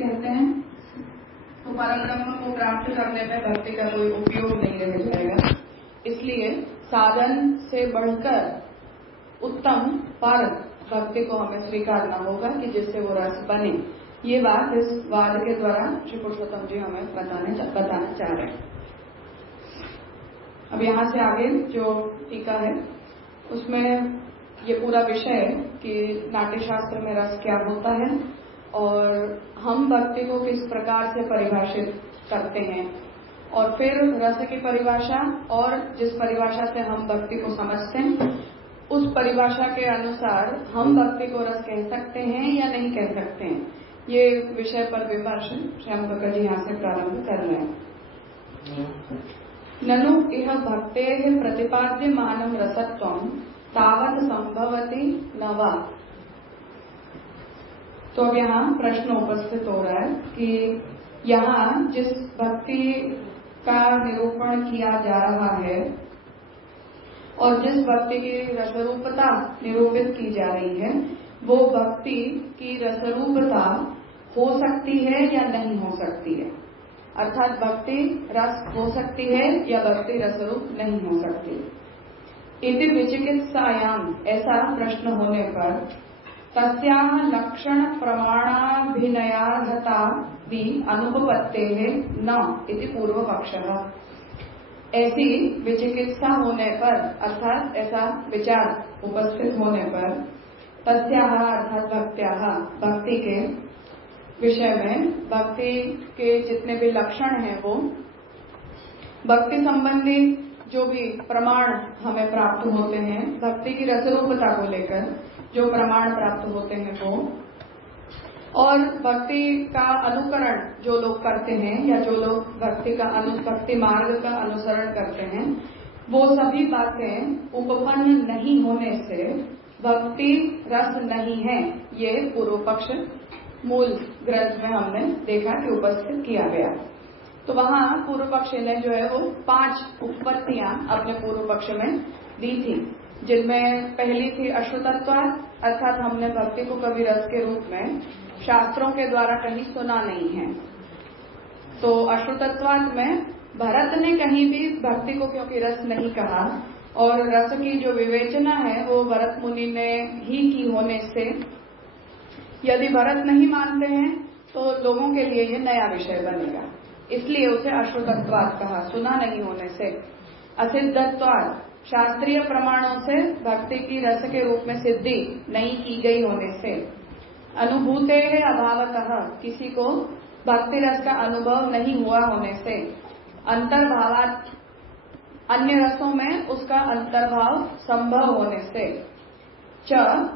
कहते हैं, तो परब्रह्म को प्राप्त करने में भक्ति का कोई उपयोग नहीं रह जाएगा। इसलिए साधन से बढ़कर उत्तम पर भक्ति को हमें स्वीकारना होगा कि जिससे वो रस बने। ये बात इस वाद के द्वारा श्री पुरुषोत्तम जी हमें बताना चाह रहे हैं। अब यहाँ से आगे जो टीका है उसमें ये पूरा विषय कि नाट्यशास्त्र में रस क्या होता है और हम भक्ति को किस प्रकार से परिभाषित करते हैं, और फिर रस की परिभाषा और जिस परिभाषा से हम भक्ति को समझते हैं उस परिभाषा के अनुसार हम भक्ति को रस कह सकते हैं या नहीं कह सकते हैं। ये विषय पर विमर्श श्याम भगत जी यहाँ से प्रारंभ कर रहे हैं। ननु इह भक्तेः प्रतिपाद्यमानं रसत्वं तावत् संभवति न वा। तो अब यहाँ प्रश्न उपस्थित हो रहा है कि यहाँ जिस भक्ति का निरूपण किया जा रहा है और जिस भक्ति की रसरूपता निरूपित की जा रही है वो भक्ति की रसरूपता हो सकती है या नहीं हो सकती है, अर्थात भक्ति रस हो सकती है या भक्ति रसरूप नहीं हो सकती। इति विचिकित्सायाम, ऐसा प्रश्न होने पर तस्याः लक्षण प्रमाणाभिनयार्हता भी अनुपपत्तेः न इति पूर्व पक्षः। ऐसी विचिकित्सा होने पर अर्थात ऐसा विचार उपस्थित होने पर तस्याः अर्थात भक्त्याः भक्ति के विषय में भक्ति के जितने भी लक्षण हैं वो भक्ति संबंधी जो भी प्रमाण हमें प्राप्त होते हैं, भक्ति की रसरूपता को लेकर जो प्रमाण प्राप्त होते हैं वो, और भक्ति का अनुकरण जो लोग करते हैं या जो लोग भक्ति मार्ग का अनुसरण करते हैं, वो सभी बातें उपपन्न नहीं होने से भक्ति रस नहीं है। ये पूर्व पक्ष मूल ग्रंथ में हमने देखा कि उपस्थित किया गया। तो वहाँ पूर्व पक्ष ने जो है वो 5 उत्पत्तियां अपने पूर्व पक्ष में दी थी, जिनमें पहली थी अश्रुतत्वात्, अर्थात हमने भक्ति को कभी रस के रूप में शास्त्रों के द्वारा कहीं सुना नहीं है। तो अश्रुतत्वात् में भरत ने कहीं भी भक्ति को क्योंकि रस नहीं कहा और रस की जो विवेचना है वो भरत मुनि ने ही की होने से यदि भरत नहीं मानते हैं तो लोगों के लिए ये नया विषय बनेगा, इसलिए उसे अश्रुतत्वात् कहा, सुना नहीं होने से। असिद्धत्वात्, शास्त्रीय प्रमाणों से भक्ति की रस के रूप में सिद्धि नहीं की गई होने से। अनुभूते अभावतः, किसी को भक्ति रस का अनुभव नहीं हुआ होने से। अंतर्भावात्, अन्य रसों में उसका अंतर्भाव संभव होने से। च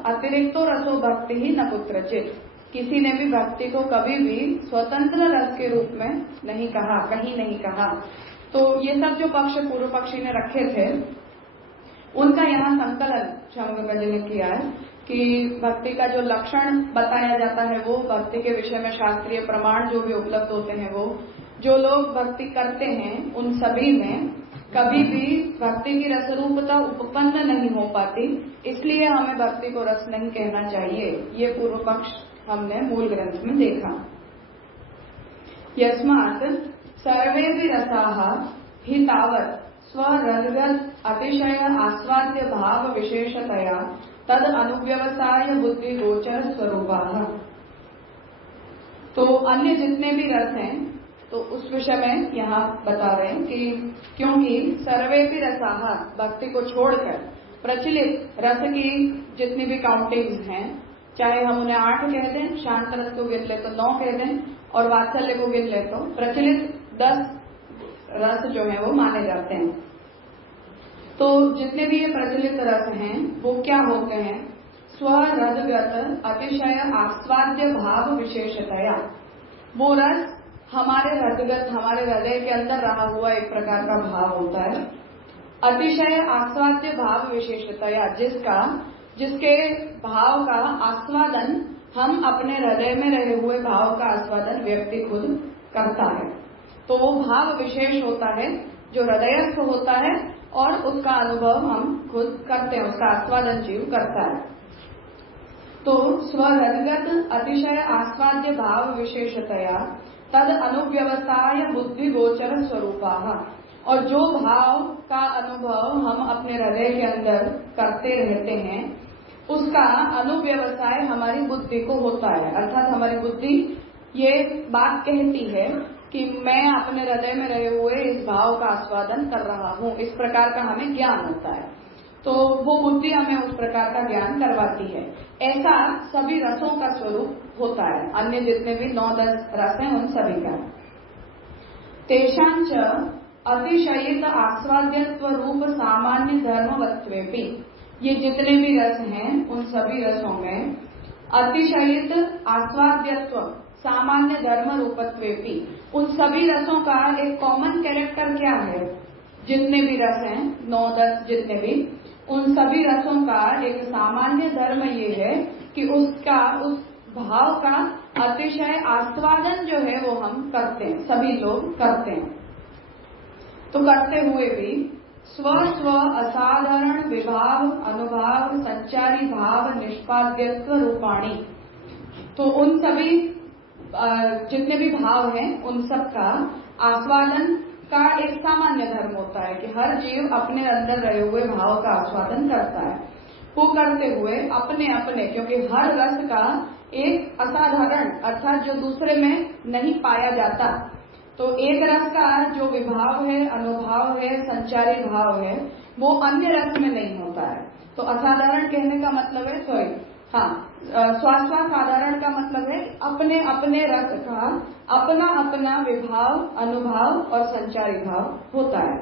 अतिरिक्तो रसो भक्ति ही न कुत्रचित, किसी ने भी भक्ति को कभी भी स्वतंत्र रस के रूप में नहीं कहा, कहीं नहीं कहा। तो ये सब जो पक्ष पूर्व पक्षी ने रखे थे उनका यहाँ संकलन श्यामगंगा जी ने किया है कि भक्ति का जो लक्षण बताया जाता है वो भक्ति के विषय में शास्त्रीय प्रमाण जो भी उपलब्ध होते हैं वो जो लोग भक्ति करते हैं उन सभी में कभी भी भक्ति की रसरूपता उपपन्न नहीं हो पाती, इसलिए हमें भक्ति को रस नहीं कहना चाहिए। ये पूर्व पक्ष हमने मूल ग्रंथ में देखा। यस्मात् सर्वे भी रसाः हि तावत् स्वरसगत अतिशय आस्वाद्य भाव विशेषतया तद अनुव्यवसाय बुद्धि गोचर स्वरूपाः। तो अन्य जितने भी रस हैं तो उस विषय में यहाँ बता रहे हैं कि क्योंकि सर्वे भी रसाः, भक्ति को छोड़कर प्रचलित रस की जितनी भी काउंटिंग्स हैं, चाहे हम उन्हें 8 कह दें, शांत रस को गिन ले तो 9 कह दें और वात्सल्य को गिन ले तो प्रचलित 10 रस जो है वो माने जाते हैं। तो जितने भी ये प्रचलित रस हैं वो क्या होते हैं? स्वरसगत अतिशय आस्वाद्य भाव विशेषतया, वो रस हमारे रसगत, हमारे हृदय के अंदर रहा हुआ एक प्रकार का भाव होता है। अतिशय आस्वाद्य भाव विशेषतया, जिसके भाव का आस्वादन हम अपने हृदय में रहे हुए भाव का आस्वादन व्यक्ति खुद करता है। तो वो भाव विशेष होता है जो हृदयस्थ होता है और उसका अनुभव हम खुद करते हैं, उसका आस्वादन जीव करता है। तो स्वरजगत अतिशय आस्वाद्य भाव विशेषतया तद अनुव्यवसाय बुद्धि गोचर स्वरूपा। और जो भाव का अनुभव हम अपने हृदय के अंदर करते रहते हैं उसका अनुव्यवसाय हमारी बुद्धि को होता है। अर्थात हमारी बुद्धि ये बात कहती है कि मैं अपने हृदय में रहे हुए इस भाव का आस्वादन कर रहा हूँ, इस प्रकार का हमें ज्ञान होता है। तो वो बुद्धि हमें उस प्रकार का ज्ञान करवाती है। ऐसा सभी रसों का स्वरूप होता है। अन्य जितने भी 9-10 रस हैं उन सभी का। तेषांच अतिशयित आस्वाद्यत्व रूप सामान्य धर्मवत्वेपि, ये जितने भी रस हैं उन सभी रसों में अतिशयित आस्वाद्यत्व सामान्य धर्म रूपत्वेपि, उन सभी रसों का एक कॉमन कैरेक्टर क्या है? जितने भी रस हैं 9-10 जितने भी, उन सभी रसों का एक सामान्य धर्म ये है कि उसका उस भाव का अतिशय आस्वादन जो है वो हम करते हैं, सभी लोग करते हैं। तो करते हुए भी स्व असाधारण विभाव अनुभाव संचारी भाव निष्पाद्यत्व रूपाणी, तो उन सभी जितने भी भाव हैं उन सब का आस्वादन का एक सामान्य धर्म होता है कि हर जीव अपने अंदर रहे हुए भाव का आस्वादन करता है। वो करते हुए अपने अपने, क्योंकि हर रस का एक असाधारण अर्थात जो दूसरे में नहीं पाया जाता, तो एक रस का जो विभाव है, अनुभाव है, संचारी भाव है, वो अन्य रस में नहीं होता है। तो असाधारण कहने का मतलब है स्वासाधारण का मतलब है अपने अपने रस का अपना अपना विभाव, अनुभाव और संचारी भाव होता है।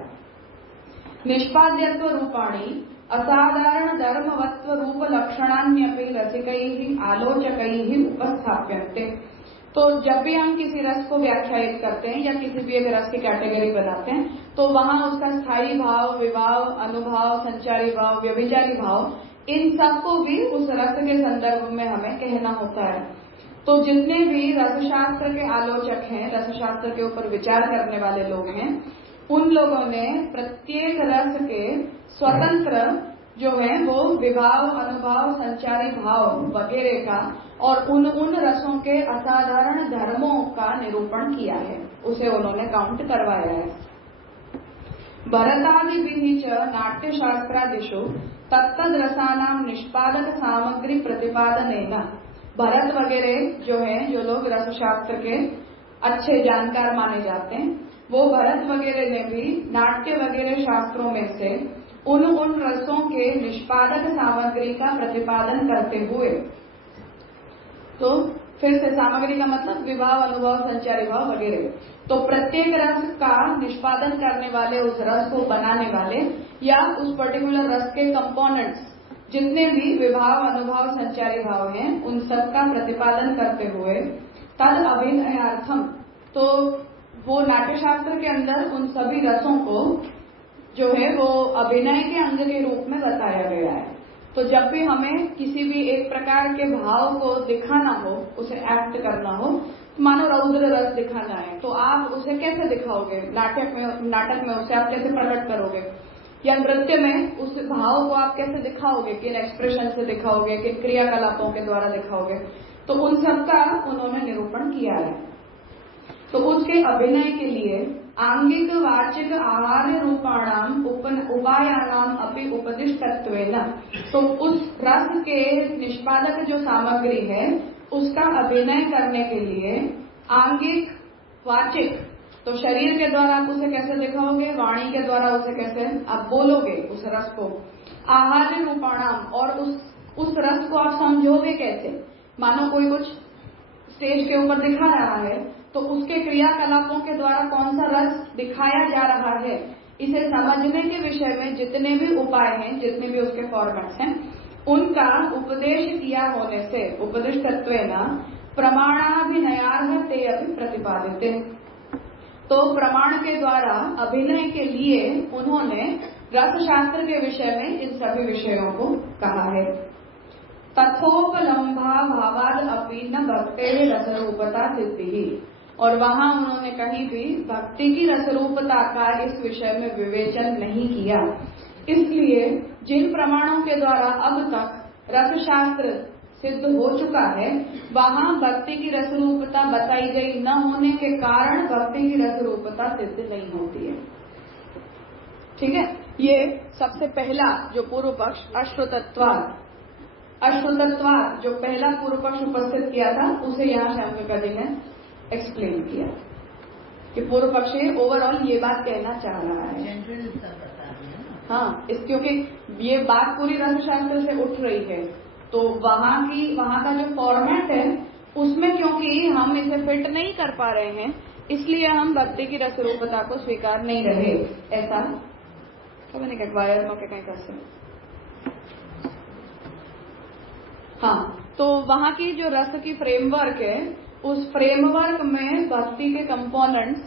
निष्पाद्यत्व रूपाणी असाधारण धर्मवत्व रूप लक्षणान्यपि रसिकैः आलोचकैः उपस्थाप्यन्ते। तो जब भी हम किसी रस को व्याख्यायित करते हैं या किसी भी एक रस की कैटेगरी बनाते हैं तो वहां उसका स्थायी भाव, विभाव, अनुभाव, संचारी भाव, व्यभिचारी भाव, इन सबको भी उस रस के संदर्भ में हमें कहना होता है। तो जितने भी रसशास्त्र के आलोचक हैं, रसशास्त्र के ऊपर विचार करने वाले लोग हैं, उन लोगों ने प्रत्येक रस के स्वतंत्र जो है वो विभाव, अनुभाव, संचारी भाव वगैरह का और उन रसों के असाधारण धर्मों का निरूपण किया है, उसे उन्होंने काउंट करवाया है। भरतादिभिः च नाट्यशास्त्रादिषु तत्तद रसानाम निष्पादक सामग्री प्रतिपादनेन, भरत वगैरह जो है, जो लोग रसशास्त्र के अच्छे जानकार माने जाते हैं, वो भरत वगैरह ने भी नाट्य वगैरह शास्त्रों में से उन रसों के निष्पादक सामग्री का प्रतिपादन करते हुए, तो फिर से सामग्री का मतलब विभाव, अनुभव, संचारी भाव वगैरह, तो प्रत्येक रस का निष्पादन करने वाले, उस रस को बनाने वाले या उस पर्टिकुलर रस के कंपोनेंट्स जितने भी विभाव, अनुभव, संचारी भाव हैं, उन सब का प्रतिपादन करते हुए तद अभिनयार्थम, तो वो नाट्यशास्त्र के अंदर उन सभी रसों को जो है वो अभिनय के अंग के रूप में बताया गया है। तो जब भी हमें किसी भी एक प्रकार के भाव को दिखाना हो, उसे एक्ट करना हो, मानो रौद्र रस दिखाना है, तो आप उसे कैसे दिखाओगे? नाटक में उसे आप कैसे प्रकट करोगे? या नृत्य में उस भाव को आप कैसे दिखाओगे? किन एक्सप्रेशन से दिखाओगे, किन क्रियाकलापों के द्वारा दिखाओगे? तो उन सब का उन्होंने निरूपण किया है। तो उसके अभिनय के लिए आंगिक वाचिक आहार्य रूपाणाम उपायानाम अपि उपदिष्टत्वेन, तो उस रस के निष्पादक जो सामग्री है उसका अभिनय करने के लिए आंगिक, वाचिक, तो शरीर के द्वारा आप उसे कैसे दिखाओगे, वाणी के द्वारा उसे कैसे आप बोलोगे उस रस को, आहार्य रूपाणाम, और उस रस को आप समझोगे कैसे? मानो कोई कुछ स्टेज के ऊपर दिखा रहा है तो उसके क्रियाकलापों के द्वारा कौन सा रस दिखाया जा रहा है, इसे समझने के विषय में जितने भी उपाय हैं, जितने भी उसके फॉर्मेट्स हैं, उनका उपदेश किया होने से उपदिष्टत्वेन प्रमाणाभिनयार्ह ते अपि प्रतिपादिते, तो प्रमाण के द्वारा अभिनय के लिए उन्होंने रसशास्त्र के विषय में इन सभी विषयों को कहा है। तथोपलम्भा भावाद अपि न भक्ते रसरूपता सिद्धि, और वहां उन्होंने कहीं भी भक्ति की रसरूपता का इस विषय में विवेचन नहीं किया। इसलिए जिन प्रमाणों के द्वारा अब तक रसशास्त्र सिद्ध हो चुका है, वहां भक्ति की रसरूपता बताई गई न होने के कारण भक्ति की रसरूपता सिद्ध नहीं होती है। ठीक है, ये सबसे पहला जो पूर्व पक्ष अश्रुतत्वात् जो पहला पूर्व पक्ष उपस्थित किया था उसे यहाँ श्यामकाका जी ने एक्सप्लेन किया कि पूर्व पक्ष ओवरऑल ये बात कहना चाह रहा है। हाँ, इस क्योंकि ये बात पूरी रसशास्त्र से उठ रही है, तो वहां का जो फॉर्मेट है उसमें क्योंकि हम इसे फिट नहीं कर पा रहे हैं, इसलिए हम भक्ति की रसरूपता को स्वीकार नहीं रहे। ऐसा मैंने वायर में कहीं कर सकते। हाँ, तो वहां की जो रस की फ्रेमवर्क है, उस फ्रेमवर्क में भक्ति के कंपोनेंट्स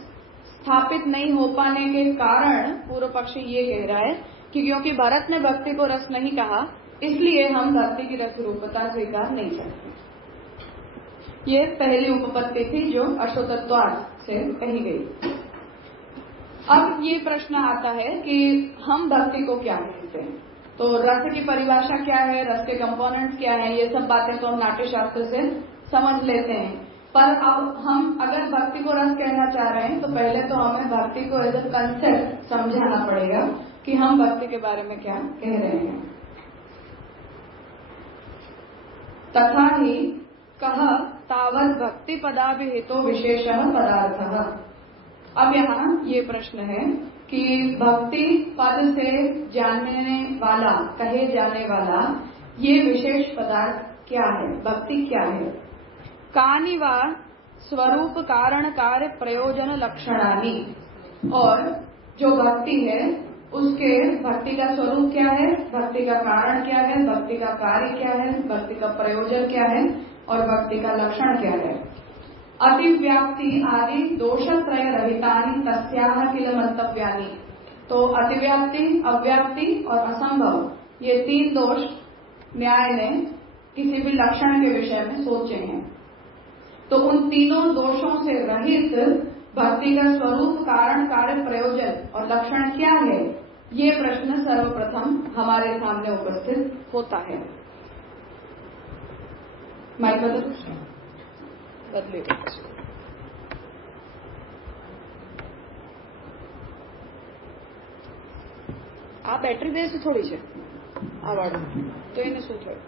स्थापित नहीं हो पाने के कारण पूर्व पक्षी ये कह रहा है कि क्योंकि भरत ने भक्ति को रस नहीं कहा, इसलिए हम भक्ति की रस रूपता स्वीकार नहीं करते। ये पहली उपपत्ति थी जो अश्रुतत्वात् से कही गई। अब ये प्रश्न आता है कि हम भक्ति को क्या कहते हैं, तो रस की परिभाषा क्या है, रस के कंपोनेंट्स क्या है, ये सब बातें तो हम नाट्य शास्त्र से समझ लेते हैं। पर अब हम अगर भक्ति को रस कहना चाह रहे हैं तो पहले तो हमें भक्ति को एज अ कंसेप्ट समझाना पड़ेगा कि हम भक्ति के बारे में क्या कह रहे हैं। तथा ही कह तावत् भक्ति पदाभिहितो विशेषः पदार्थः। अब यहाँ ये प्रश्न है कि भक्ति पद से जानने वाला, कहे जाने वाला ये विशेष पदार्थ क्या है, भक्ति क्या है। कानि वा स्वरूप कारण कार्य प्रयोजन लक्षणानि, और जो भक्ति है उसके भक्ति का स्वरूप क्या है, भक्ति का कारण क्या है, भक्ति का कार्य क्या है, भक्ति का प्रयोजन क्या है और भक्ति का लक्षण क्या है। अतिव्याप्ति आदि दोषत्रय रहितानि तस्याः किल मंतव्यानि। तो अतिव्याप्ति, अव्याप्ति और असंभव, ये तीन दोष न्याय ने किसी भी लक्षण के विषय में सोचे हैं। तो उन तीनों दोषों से रहित भक्ति का स्वरूप, कारण, कार्य, प्रयोजन और लक्षण क्या है, ये प्रश्न सर्वप्रथम हमारे सामने उपस्थित होता है। माइक बदले आ बैटरी दे से थोड़ी છે આ વાળું તો એને શું થયું।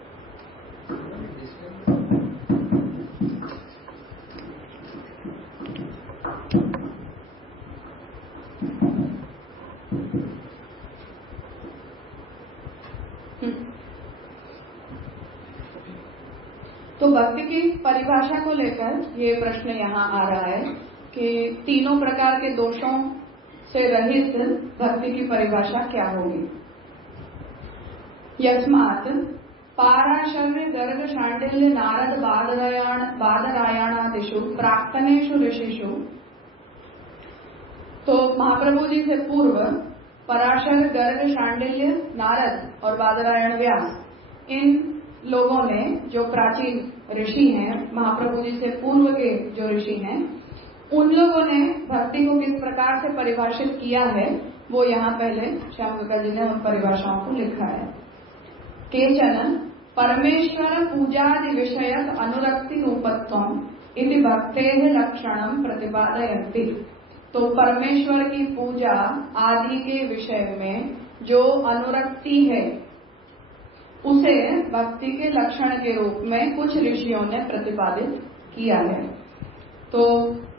तो भक्ति की परिभाषा को लेकर ये प्रश्न यहाँ आ रहा है कि तीनों प्रकार के दोषों से रहित भक्ति की परिभाषा क्या होगी। यस्मात् पाराशर्य गर्ग शांडिल्य नारद बादरायणादिषु प्राक्तनेषु ऋषिषु। तो महाप्रभु जी से पूर्व पराशर, गर्ग, शांडिल्य, नारद और बादरायण व्यास, इन लोगों ने, जो प्राचीन ऋषि हैं, महाप्रभु जी से पूर्व के जो ऋषि हैं, उन लोगों ने भक्ति को किस प्रकार से परिभाषित किया है वो यहाँ पहले श्यामकाका जी ने उन परिभाषाओं को लिखा है। केचन परमेश्वर पूजादि विषयक अनुरक्ति रूपत्वम इति भक्तेः लक्षणम प्रतिपादयन्ति। तो परमेश्वर की पूजा आदि के विषय में जो अनुरक्ति है उसे भक्ति के लक्षण के रूप में कुछ ऋषियों ने प्रतिपादित किया है। तो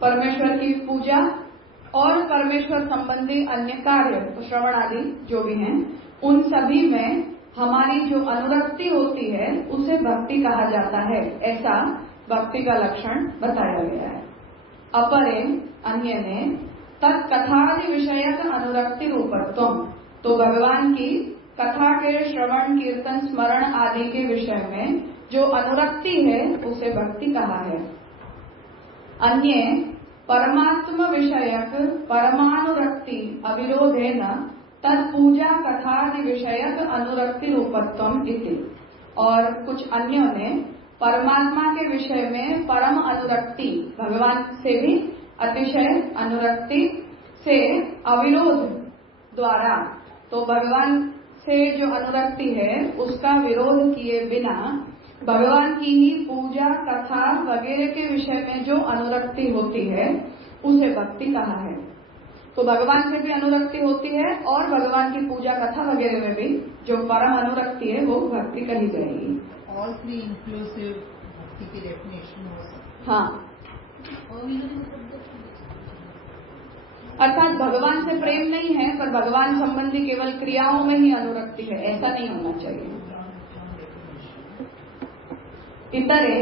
परमेश्वर की पूजा और परमेश्वर संबंधी अन्य कार्य, तो श्रवण आदि जो भी हैं, उन सभी में हमारी जो अनुरक्ति होती है उसे भक्ति कहा जाता है, ऐसा भक्ति का लक्षण बताया गया है। अपरे अन्य ने तत्कथादि विषयक अनुरक्ति रूपत्वम। तो भगवान की कथा के श्रवण, कीर्तन, स्मरण आदि के विषय में जो अनुरक्ति है उसे भक्ति कहा है। अन्य परमात्म विषयक परमानुरक्ति अविरोधेन तत्पूजा कथादि विषयक अनुरक्ति रूपत्वम इति। और कुछ अन्यों ने परमात्मा के विषय में परम अनुरक्ति, भगवान से भी अतिशय अनुरक्ति से अविरोध द्वारा, तो भगवान से जो अनुरक्ति है उसका विरोध किए बिना भगवान की ही पूजा कथा वगैरह के विषय में जो अनुरक्ति होती है उसे भक्ति कहा है। तो भगवान से भी अनुरक्ति होती है और भगवान की पूजा कथा वगैरह में भी जो परम अनुरक्ति है वो भक्ति कही जाएगी। ऑल थ्री इंक्लूसिव भक्ति की डेफिनेशन हो सकती है। हाँ, अर्थात भगवान से प्रेम नहीं है पर भगवान संबंधी केवल क्रियाओं में ही अनुरक्ति है, ऐसा नहीं होना चाहिए। इतरे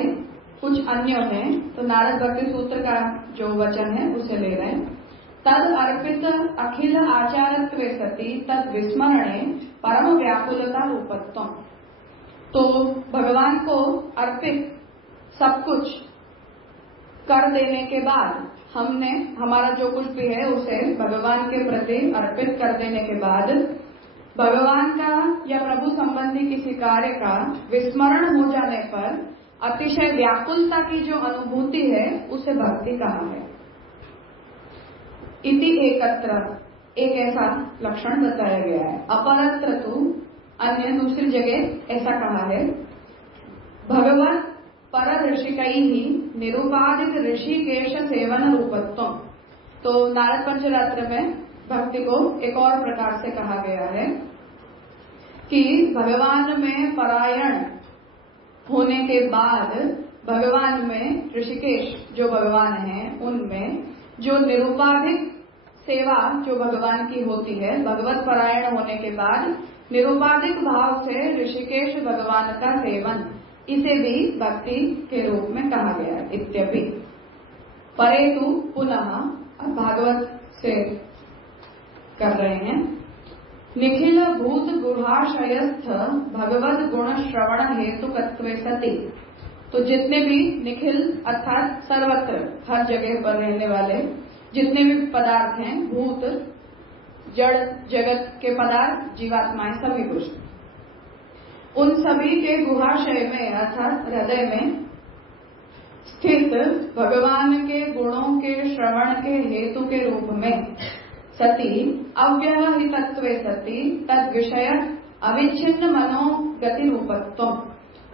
कुछ अन्यों में तो नारद भक्ति सूत्र का जो वचन है उसे ले रहे हैं। तद अर्पित अखिल आचारत्व सती तद विस्मरणे परम व्याकुलता रूपत्व। तो भगवान को अर्पित सब कुछ कर देने के बाद हमने हमारा जो कुछ भी है उसे भगवान के प्रति अर्पित कर देने के बाद भगवान का या प्रभु संबंधी किसी कार्य का विस्मरण हो जाने पर अतिशय व्याकुलता की जो अनुभूति है उसे भक्ति कहा है। इति एकत्र एक ऐसा लक्षण बताया गया है। अपरत्र तो अन्य दूसरी जगह ऐसा कहा है। भगवत पर ऋषिकई ही निरुपाधिक ऋषिकेश सेवन रूपत्व। तो नारद पंचरात्र में भक्ति को एक और प्रकार से कहा गया है कि भगवान में परायण होने के बाद भगवान में ऋषिकेश जो भगवान हैं उनमें जो निरुपाधिक सेवा जो भगवान की होती है, भगवत परायण होने के बाद निरुपाधिक भाव से ऋषिकेश भगवान का सेवन, इसे भी भक्ति के रूप में कहा गया है। इत्यपि परेतु पुनः भागवत से कर रहे हैं। निखिल भूत गुहाशयस्थ भगवत गुण श्रवण हेतुकत्वे सति। तो जितने भी निखिल अर्थात सर्वत्र हर जगह पर रहने वाले जितने भी पदार्थ हैं, भूत जड़ जगत के पदार्थ जीवात्माएं सभी कुछ, उन सभी के गुहाशय में अर्थात हृदय में स्थित भगवान के गुणों के श्रवण के हेतु के रूप में सती अव्यवहितत्वे सती तद विषय अविच्छिन्न मनोगति रूपत्व।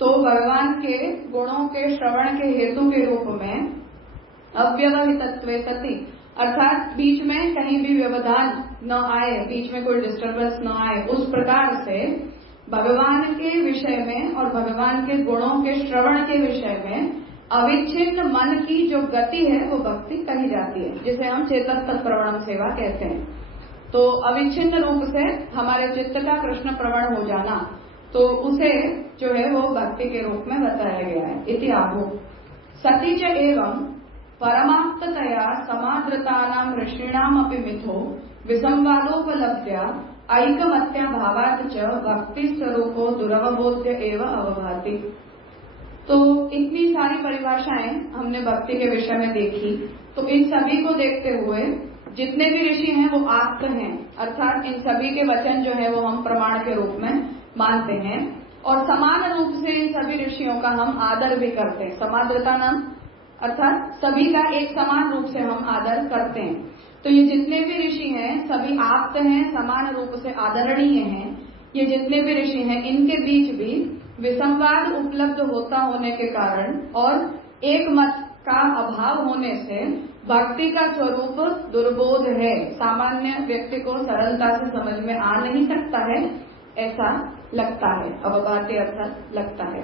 तो भगवान के गुणों के श्रवण के हेतु के रूप में अव्यवहितत्वे सती अर्थात बीच में कहीं भी व्यवधान न आए, बीच में कोई डिस्टर्बेंस न आए, उस प्रकार से भगवान के विषय में और भगवान के गुणों के श्रवण के विषय में अविच्छिन्न मन की जो गति है वो भक्ति कही जाती है, जिसे हम चेतस्तत् प्रवणम सेवा कहते हैं। तो अविच्छिन्न रूप से हमारे चित्त का कृष्ण प्रवण हो जाना, तो उसे जो है वो भक्ति के रूप में बताया गया है। इति आहु सती च एवं परमात्मतया समादृतानां ऋषीणाम अपि मिथो विसंवादोपलब्ध्या ऐकमत्या भावात् च भक्ति स्वरूपो दुरवबोध्य एवं अवभाति। तो इतनी सारी परिभाषाएं हमने भक्ति के विषय में देखी। तो इन सभी को देखते हुए जितने भी ऋषि हैं वो आप्त हैं, अर्थात इन सभी के वचन जो है वो हम प्रमाण के रूप में मानते हैं और समान रूप से इन सभी ऋषियों का हम आदर भी करते हैं। समादृता नाम अर्थात सभी का एक समान रूप से हम आदर करते हैं। तो ये जितने भी ऋषि हैं सभी आप्त हैं, समान रूप से आदरणीय हैं। ये जितने भी ऋषि हैं इनके बीच भी विसंवाद उपलब्ध होता होने के कारण और एक मत का अभाव होने से भक्ति का स्वरूप दुर्बोध है, सामान्य व्यक्ति को सरलता से समझ में आ नहीं सकता है, ऐसा लगता है। अवभाते अर्थात लगता है।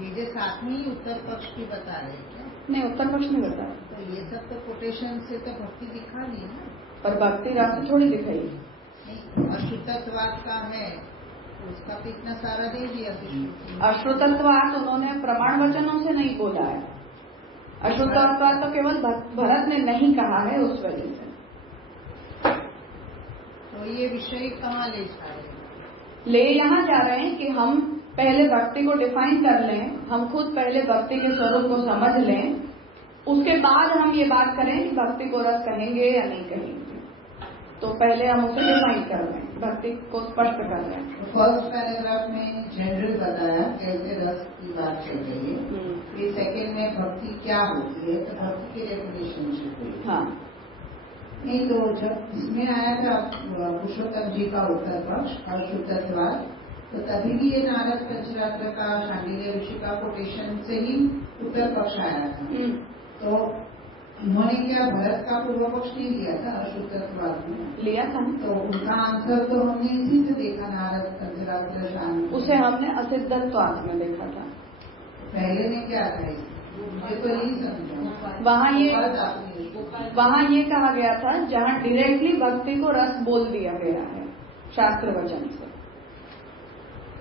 तो साथ में ही उत्तर पक्ष की बता रहे हैं क्या? नहीं, उत्तर पक्ष नहीं बता। तो ये सब तो कोटेशन से तो भक्ति दिखा दी ना, पर भक्ति रास्ते थोड़ी दिखाई। अश्रुतत्वाद का है उसका तो इतना सारा दे दिया। अश्रुतत्वाद उन्होंने प्रमाण वचनों से नहीं बोला है। अश्रुतत्वाद तो केवल भरत ने नहीं कहा है, उस वजह से। तो ये विषय कहाँ ले जा रहे हैं? ले यहाँ जा रहे हैं कि हम पहले भक्ति को डिफाइन कर लें, हम खुद पहले भक्ति के स्वरूप को समझ लें, उसके बाद हम ये बात करें कि भक्ति को रस कहेंगे या नहीं कहेंगे। तो पहले हम उसे डिफाइन कर रहे हैं, भक्ति को स्पष्ट कर रहे हैं। फर्स्ट पैराग्राफ में जनरल बताया कैसे रस की बात चल रही है, फिर सेकेंड में भक्ति क्या होती है, तो भक्ति की डेफिनेशन हुई। हाँ नहीं, तो जब इसमें आया था पुरुषोत्तम जी का उत्तर पक्ष अशुद्धत्वाद, तो तभी भी ये नारद पंचरात्र का शांडिल्य ऋषि का कोटेशन से ही उत्तर पक्ष आया था। तो उन्होंने क्या भरत का पूर्व पक्ष नहीं लिया था अशुद्धत्ववाद में? लिया था। तो उनका आंसर तो हमने इसी से देखा, नारद पंचरात्र शांति, उसे हमने असिद्धत्वाद में देखा था। पहले में क्या था मुझे तो नहीं समझा। वहाँ ये कहा गया था जहाँ डायरेक्टली भक्ति को रस बोल दिया गया है शास्त्र वचन से,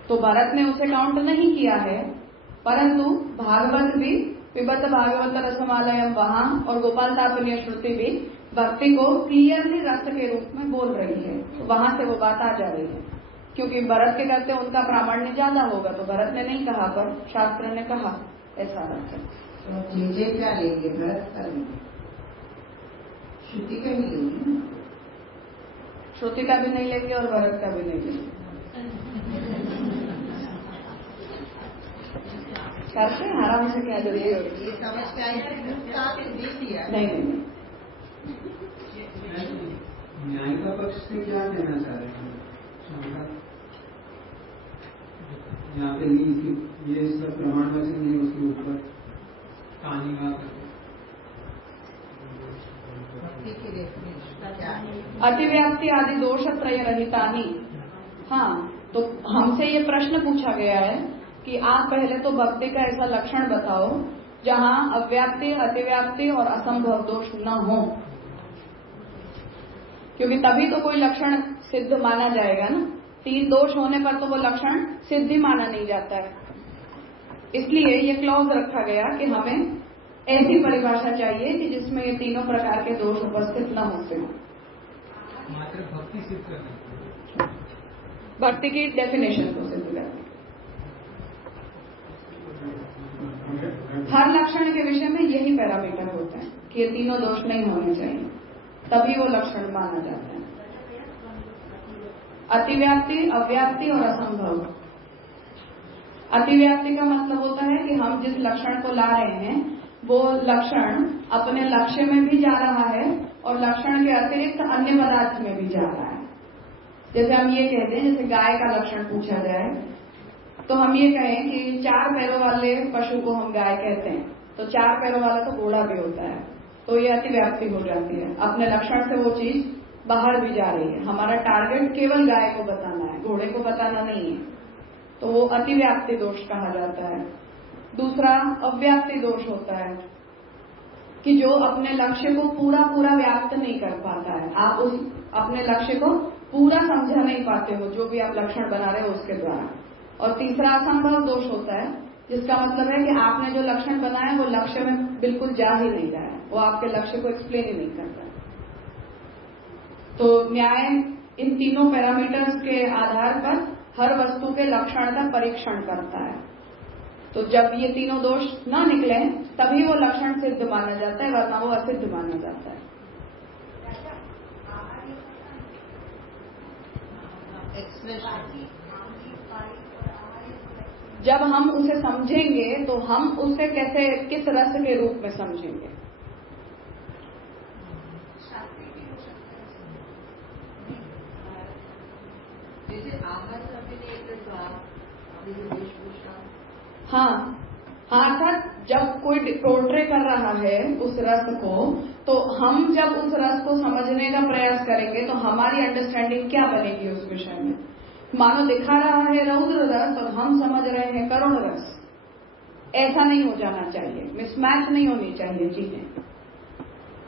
तो भरत ने उसे काउंट नहीं किया है, परंतु भागवत भी पिबत भागवत रसमालयम वहाँ और गोपाल तात्पर्य श्रुति भी भक्ति को क्लियरली रस के रूप में बोल रही है। वहां से वो बात आ जा रही है, क्योंकि भरत के कहते उनका प्रामाण्य ज्यादा होगा, तो भरत ने नहीं कहा पर शास्त्र ने कहा, ऐसा अर्थ है। तो क्या लेंगे? भरत का लेंगे, श्रुति का भी लेंगे, श्रुति का भी नहीं लेंगे और भरत का भी नहीं लेंगे। करते हैं आराम से, क्या जरूरी होगी? ये समझ के आई नहीं। न्याय का पक्ष से क्या कहना चाह रहे हैं? यहाँ पे नहीं, ये इसका प्रमाण वचन नहीं, उसके ऊपर कहानी का अतिव्याप्ति आदि दोष त्रय रहिता ही। हाँ, तो हमसे ये प्रश्न पूछा गया है कि आप पहले तो भक्ति का ऐसा लक्षण बताओ जहाँ अव्याप्ति, अतिव्याप्ति और असंभव दोष न हो, क्योंकि तभी तो कोई लक्षण सिद्ध माना जाएगा ना। 3 दोष होने पर तो वो लक्षण सिद्ध ही माना नहीं जाता है। इसलिए ये क्लॉज रखा गया कि हमें ऐसी परिभाषा चाहिए कि जिसमें ये तीनों प्रकार के दोष उपस्थित न होते हों। भक्ति सिद्ध करना, भक्ति की डेफिनेशन को सिद्ध करना। हर लक्षण के विषय में यही पैरामीटर होता है कि ये तीनों दोष नहीं होने चाहिए, तभी वो लक्षण माना जाता है। अतिव्याप्ति, अव्याप्ति और असंभव। अतिव्याप्ति का मतलब होता है कि हम जिस लक्षण को ला रहे हैं वो लक्षण अपने लक्ष्य में भी जा रहा है और लक्षण के अतिरिक्त अन्य पदार्थ में भी जा रहा है। जैसे हम ये कहते हैं, जैसे गाय का लक्षण पूछा जाए तो हम ये कहें कि 4 पैरों वाले पशु को हम गाय कहते हैं, तो 4 पैरों वाला तो घोड़ा भी होता है, तो ये अतिव्याप्ति हो जाती है। अपने लक्षण से वो चीज बाहर भी जा रही है। हमारा टारगेट केवल गाय को बताना है, घोड़े को बताना नहीं है, तो वो अतिव्याप्ति दोष कहा जाता है। दूसरा अव्याप्ति दोष होता है कि जो अपने लक्ष्य को पूरा व्याप्त नहीं कर पाता है, आप उस अपने लक्ष्य को पूरा समझा नहीं पाते हो जो भी आप लक्षण बना रहे हो उसके द्वारा। और तीसरा असंभव दोष होता है, जिसका मतलब है कि आपने जो लक्षण बनाया वो लक्ष्य में बिल्कुल जा ही नहीं रहा है, वो आपके लक्ष्य को एक्सप्लेन ही नहीं करता है। तो न्याय इन तीनों पैरामीटर्स के आधार पर हर वस्तु के लक्षण का परीक्षण करता है। तो जब ये तीनों दोष ना निकले तभी वो लक्षण सिद्ध माना जाता है, वरना वो असिद्ध माना जाता है। जब हम उसे समझेंगे तो हम उसे कैसे, किस रस के रूप में समझेंगे। हाँ, अर्थात जब कोई पोर्ट्रे कर रहा है उस रस को, तो हम जब उस रस को समझने का प्रयास करेंगे तो हमारी अंडरस्टैंडिंग क्या बनेगी उस विषय में। मानो दिखा रहा है रौद्र रस और हम समझ रहे हैं करुण रस, ऐसा नहीं हो जाना चाहिए, मिसमैच नहीं होनी चाहिए चीजें।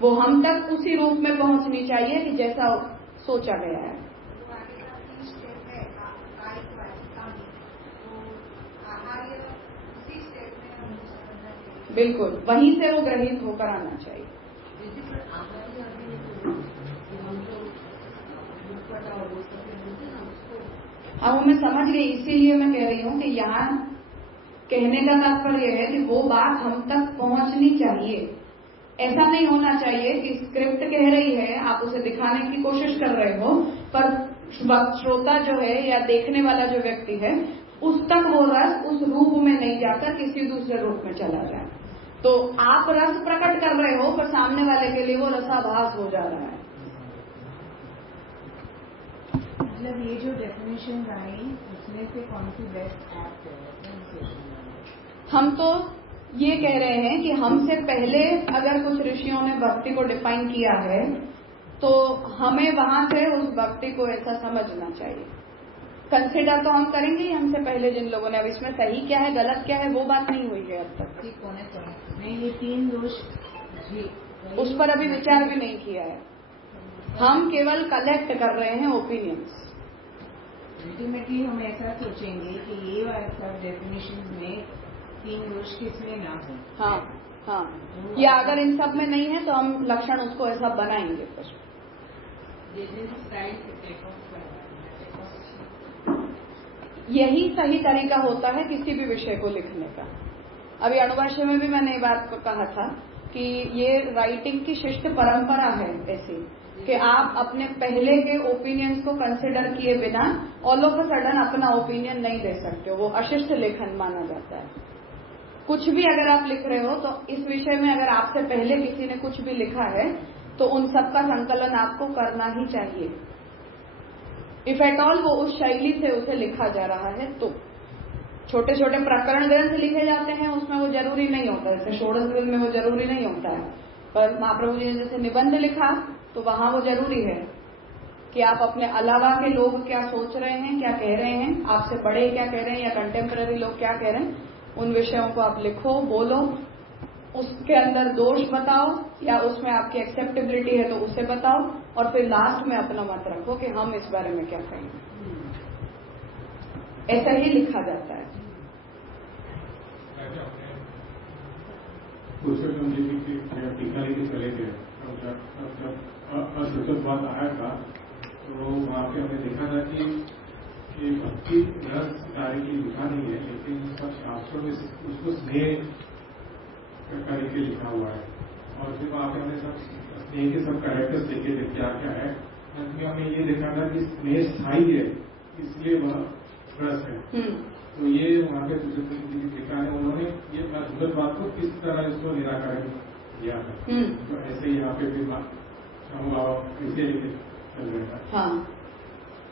वो हम तक उसी रूप में पहुंचनी चाहिए कि जैसा सोचा गया है। बिल्कुल, वहीं से वो ग्रहित होकर आना चाहिए। हाँ, वो मैं समझ गई, इसीलिए मैं कह रही हूँ कि यहाँ कहने का तात्पर्य है कि वो बात हम तक पहुंचनी चाहिए। ऐसा नहीं होना चाहिए कि स्क्रिप्ट कह रही है, आप उसे दिखाने की कोशिश कर रहे हो, पर श्रोता जो है या देखने वाला जो व्यक्ति है उस तक वो रस उस रूप में नहीं जाकर किसी दूसरे रूप में चला जाए। तो आप रस प्रकट कर रहे हो पर सामने वाले के लिए वो रसाभास हो जा रहा है। मतलब ये जो डेफिनेशन आई उसमें से कौन सी बेस्ट ऐप है? हम तो ये कह रहे हैं कि हमसे पहले अगर कुछ ऋषियों ने भक्ति को डिफाइन किया है तो हमें वहां से उस भक्ति को ऐसा समझना चाहिए। कंसिडर तो हम करेंगे ही हमसे पहले जिन लोगों ने। अब इसमें सही क्या है गलत क्या है वो बात नहीं हुई है अब तक। नहीं, ये 3 दोष उस पर अभी विचार भी नहीं किया है। हम केवल कलेक्ट कर रहे हैं ओपिनियंस। अल्टीमेटली हम ऐसा सोचेंगे कि ये वाला डेफिनेशन में 3 दोष किसमें ना हो। हाँ हाँ, या अगर इन सब में नहीं है तो हम लक्षण उसको ऐसा बनाएंगे फिर। यही सही तरीका होता है किसी भी विषय को लिखने का। अभी अणुभाष्य में भी मैंने ये बात को कहा था कि ये राइटिंग की शिष्ट परंपरा है ऐसी कि आप अपने पहले के ओपिनियंस को कंसिडर किए बिना ऑल ऑफ अ सडन अपना ओपिनियन नहीं दे सकते हो। वो अशिष्ट लेखन माना जाता है। कुछ भी अगर आप लिख रहे हो तो इस विषय में अगर आपसे पहले किसी ने कुछ भी लिखा है तो उन सब का संकलन आपको करना ही चाहिए। इफ एट ऑल वो उस शैली से उसे लिखा जा रहा है तो। छोटे छोटे प्रकरण ग्रंथ लिखे जाते हैं उसमें वो जरूरी नहीं होता, जैसे षोडश ग्रंथ में वो जरूरी नहीं होता है। पर महाप्रभु जी ने जैसे निबंध लिखा तो वहां वो जरूरी है कि आप अपने अलावा के लोग क्या सोच रहे हैं, क्या कह रहे हैं, आपसे बड़े क्या कह रहे हैं या कंटेम्पररी लोग क्या कह रहे हैं, उन विषयों को आप लिखो, बोलो, उसके अंदर दोष बताओ या उसमें आपकी एक्सेप्टेबिलिटी है तो उसे बताओ और फिर लास्ट में अपना मत रखो कि हम इस बारे में क्या कहेंगे। ऐसा ही लिखा जाता है। पुरुषोत्तम जी की टीका लेके चले गए जब असुरक्षित बात आया था तो वहाँ पे हमने देखा था कि भक्ति रस कार्य की लिखा नहीं है लेकिन सब शास्त्रों में उसको स्नेह कार्य के लिखा हुआ है। और फिर वहाँ पे हमने सब स्नेह के सब कैरेक्टर्स देखे थे क्या क्या है। अंत में हमने ये देखा था कि स्नेह स्थायी है इसलिए वह रस है। तो ये वहाँ पे पुरुषोत्तम जी की टीका है उन्होंने ये सुंदर बात को किस तरह इसको निराकरण किया है। तो ऐसे यहाँ पे भी हाँ,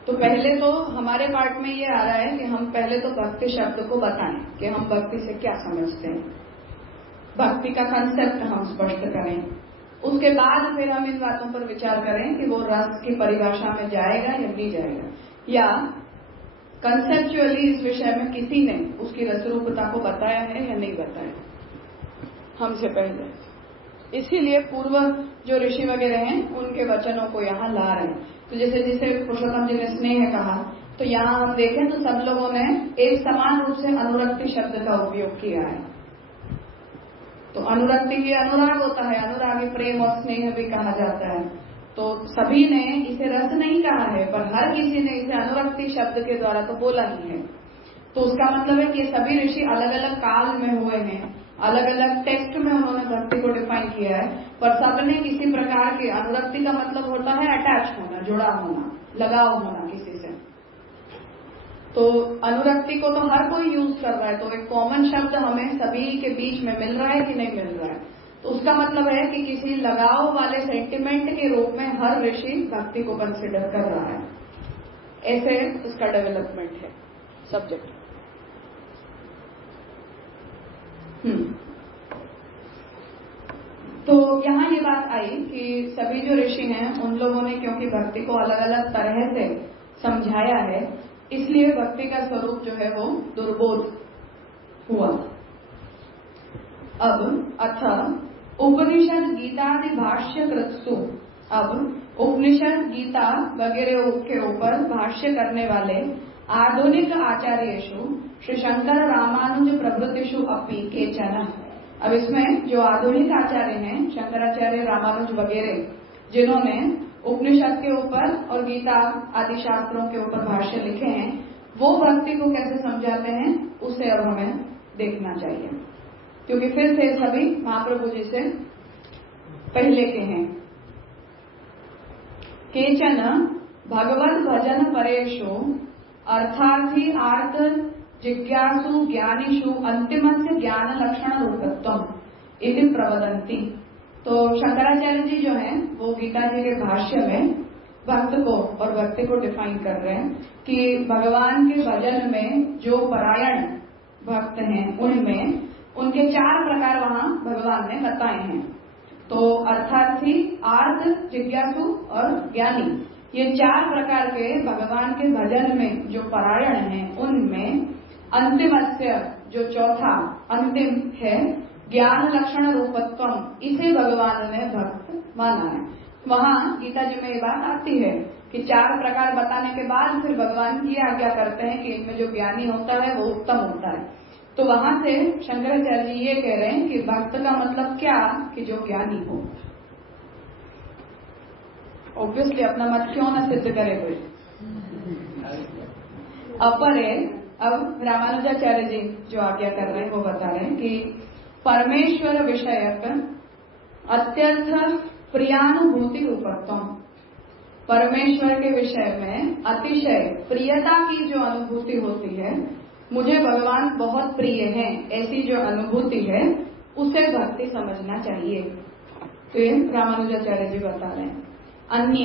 तो पहले तो हमारे पार्ट में ये आ रहा है कि हम पहले तो भक्ति शब्द को बताएं कि हम भक्ति से क्या समझते हैं, भक्ति का कंसेप्ट हम स्पष्ट करें। उसके बाद फिर हम इन बातों पर विचार करें कि वो रस की परिभाषा में जाएगा या नहीं जाएगा, या कंसेप्चुअली इस विषय में किसी ने उसकी रसरूपता को बताया है या नहीं बताया हमसे पहले। इसीलिए पूर्व जो ऋषि वगैरह हैं उनके वचनों को यहाँ ला रहे हैं। तो जैसे जिसे पुरुषोत्तम जी ने स्नेह कहा तो यहाँ हम देखें तो सब लोगों ने एक समान रूप से अनुरक्ति शब्द का उपयोग किया है। तो अनुरक्ति की अनुराग होता है, अनुरागी प्रेम और स्नेह भी कहा जाता है। तो सभी ने इसे रस नहीं कहा है पर हर किसी ने इसे अनुरक्ति शब्द के द्वारा तो बोला ही है। तो उसका मतलब है कि सभी ऋषि अलग अलग काल में हुए हैं, अलग अलग टेक्स्ट में उन्होंने भक्ति को डिफाइन किया है, पर सबने किसी प्रकार की अनुरक्ति का मतलब होता है अटैच होना, जुड़ा होना, लगाव होना किसी से। तो अनुरक्ति को तो हर कोई यूज कर रहा है, तो एक कॉमन शब्द हमें सभी के बीच में मिल रहा है कि नहीं मिल रहा है। तो उसका मतलब है कि किसी लगाव वाले सेंटिमेंट के रूप में हर ऋषि भक्ति को कंसिडर कर रहा है। ऐसे उसका डेवलपमेंट है सब्जेक्ट। तो यहाँ ये बात आई कि सभी जो ऋषि हैं उन लोगों ने क्योंकि भक्ति को अलग अलग तरह से समझाया है इसलिए भक्ति का स्वरूप जो है वो दुर्बोध हुआ। अब अथ उपनिषद गीतादि भाष्य कृत्सु, अब उपनिषद गीता वगैरह के ऊपर भाष्य करने वाले आधुनिक आचार्येषु श्री शंकर रामानुज प्रभृतिषु अपि केचन। अब इसमें जो आधुनिक आचार्य हैं शंकराचार्य रामानुज वगैरह जिन्होंने उपनिषद के ऊपर और गीता आदि शास्त्रों के ऊपर भाष्य लिखे हैं वो भक्ति को कैसे समझाते हैं उसे अब हमें देखना चाहिए, क्योंकि फिर से सभी महाप्रभु जी से पहले के हैं। केचन भगवत भजन परेषु अर्थार्थी आर्थ जिज्ञासु ज्ञानीषु अंतिमस्य ज्ञान लक्षण रूपत्वम इति प्रवदन्ति। तो शंकराचार्य जी जो हैं वो गीता जी के भाष्य में भक्त को और भक्ति को डिफाइन कर रहे हैं कि भगवान के भजन में जो परायण भक्त हैं उनमें उनके 4 प्रकार वहां भगवान ने बताए हैं। तो अर्थार्थी, आर्त, जिज्ञासु और ज्ञानी, ये 4 प्रकार के भगवान के भजन में जो परायण हैं उनमें अंतिमस्य जो चौथा अंतिम है ज्ञान लक्षण रूपत्वम, इसे भगवान ने भक्त माना है। वहां गीता जी में ये बात आती है कि 4 प्रकार बताने के बाद फिर भगवान की आज्ञा करते हैं कि इनमें जो ज्ञानी होता है वो उत्तम होता है। तो वहां से शंकराचार्य जी ये कह रहे हैं कि भक्त का मतलब क्या कि जो ज्ञानी हो। ऑब्वियसली अपना मत क्यों न सिद्ध करे कोई। अपरे अब रामानुजाचार्य जी जो आज्ञा कर रहे हैं वो बता रहे हैं कि परमेश्वर विषयक अत्यर्थ प्रियानुभूति रूपत्व, परमेश्वर के विषय में अतिशय प्रियता की जो अनुभूति होती है, मुझे भगवान बहुत प्रिय हैं, ऐसी जो अनुभूति है उसे भक्ति समझना चाहिए। तो ये रामानुजाचार्य जी बता रहे हैं। अन्य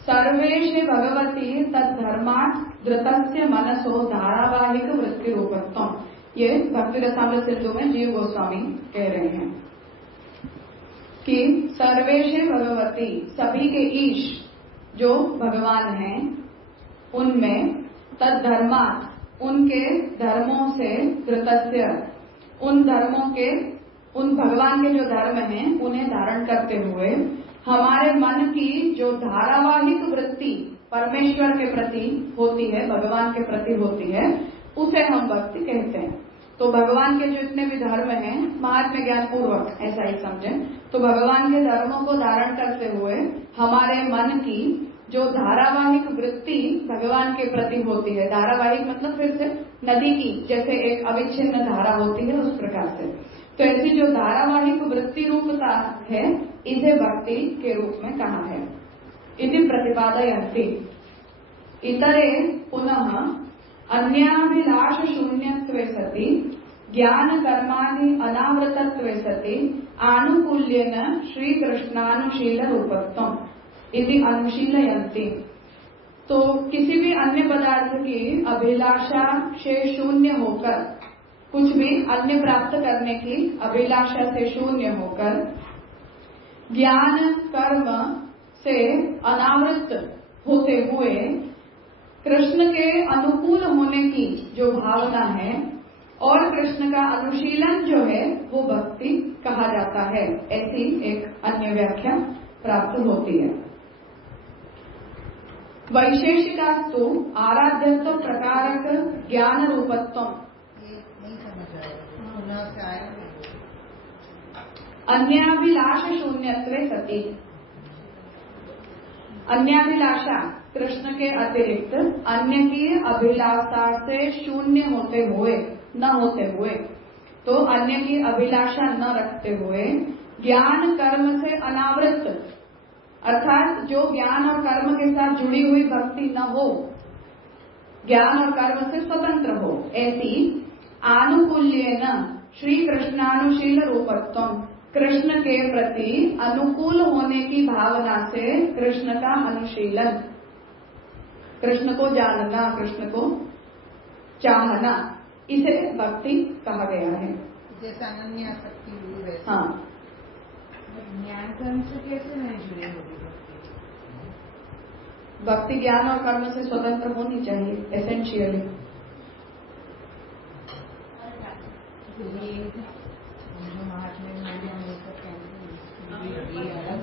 सर्वेश भगवती तद्धर्मात् धृतस्य मनसो धारावाहिक वृत्ति रूपत्वम, ये भक्ति रसामृत सिंधु में जीव गोस्वामी कह रहे हैं कि सर्वेश भगवती, सभी के ईश जो भगवान हैं उनमें तद्धर्मात्, उनके धर्मों से धृतस्य, उन धर्मों के, उन भगवान के जो धर्म हैं उन्हें धारण करते हुए हमारे मन की जो धारावाहिक वृत्ति परमेश्वर के प्रति होती है, भगवान के प्रति होती है, उसे हम भक्ति कहते हैं। तो भगवान के जो इतने भी धर्म हैं, महात्म्य ज्ञान पूर्वक ऐसा ही समझें, तो भगवान के धर्मों को धारण करते हुए हमारे मन की जो धारावाहिक वृत्ति भगवान के प्रति होती है, धारावाहिक मतलब फिर से नदी की जैसे एक अविच्छिन्न धारा होती है उस प्रकार से, तो ऐसी जो धारावाहिक वृत्ति रूपता है इसे भक्ति के रूप में कहा है। इति प्रतिपादयन्ति इतरे पुनः अन्याभिलाष शून्यत्वे सति ज्ञान कर्मादि अनावृतत्वे सति आनुकूल्येन श्री कृष्णानुशील रूपत्वम इति अनुशीलयन्ति। तो किसी भी अन्य पदार्थ की अभिलाषा से शून्य होकर, कुछ भी अन्य प्राप्त करने की अभिलाषा से शून्य होकर ज्ञान कर्म से अनावृत होते हुए कृष्ण के अनुकूल होने की जो भावना है और कृष्ण का अनुशीलन जो है वो भक्ति कहा जाता है, ऐसी एक अन्य व्याख्या प्राप्त होती है। वैशेषिकास्तु आराध्यत्व प्रकारक ज्ञान रूपत्व, नहीं समझ आया, अन्याभिलाष शून्यत्वे सति, अन्याभिलाषा कृष्ण के अतिरिक्त अन्य की अभिलाषा से शून्य होते हुए, न होते हुए, तो अन्य की अभिलाषा न रखते हुए ज्ञान कर्म से अनावृत, अर्थात जो ज्ञान और कर्म के साथ जुड़ी हुई भक्ति न हो, ज्ञान और कर्म से स्वतंत्र हो, ऐसी आनुकूल्येन श्री कृष्णानुशील रूपत्वम, कृष्ण के प्रति अनुकूल होने की भावना से कृष्ण का अनुशीलन, कृष्ण को जानना, कृष्ण को चाहना, इसे भक्ति कहा गया है। जैसा अनन्य शक्ति हुई वैसे। हाँ, ज्ञान कर्म से कैसे नहीं जुड़ी होगी भक्ति ज्ञान और कर्म से स्वतंत्र होनी चाहिए एसेंशियली।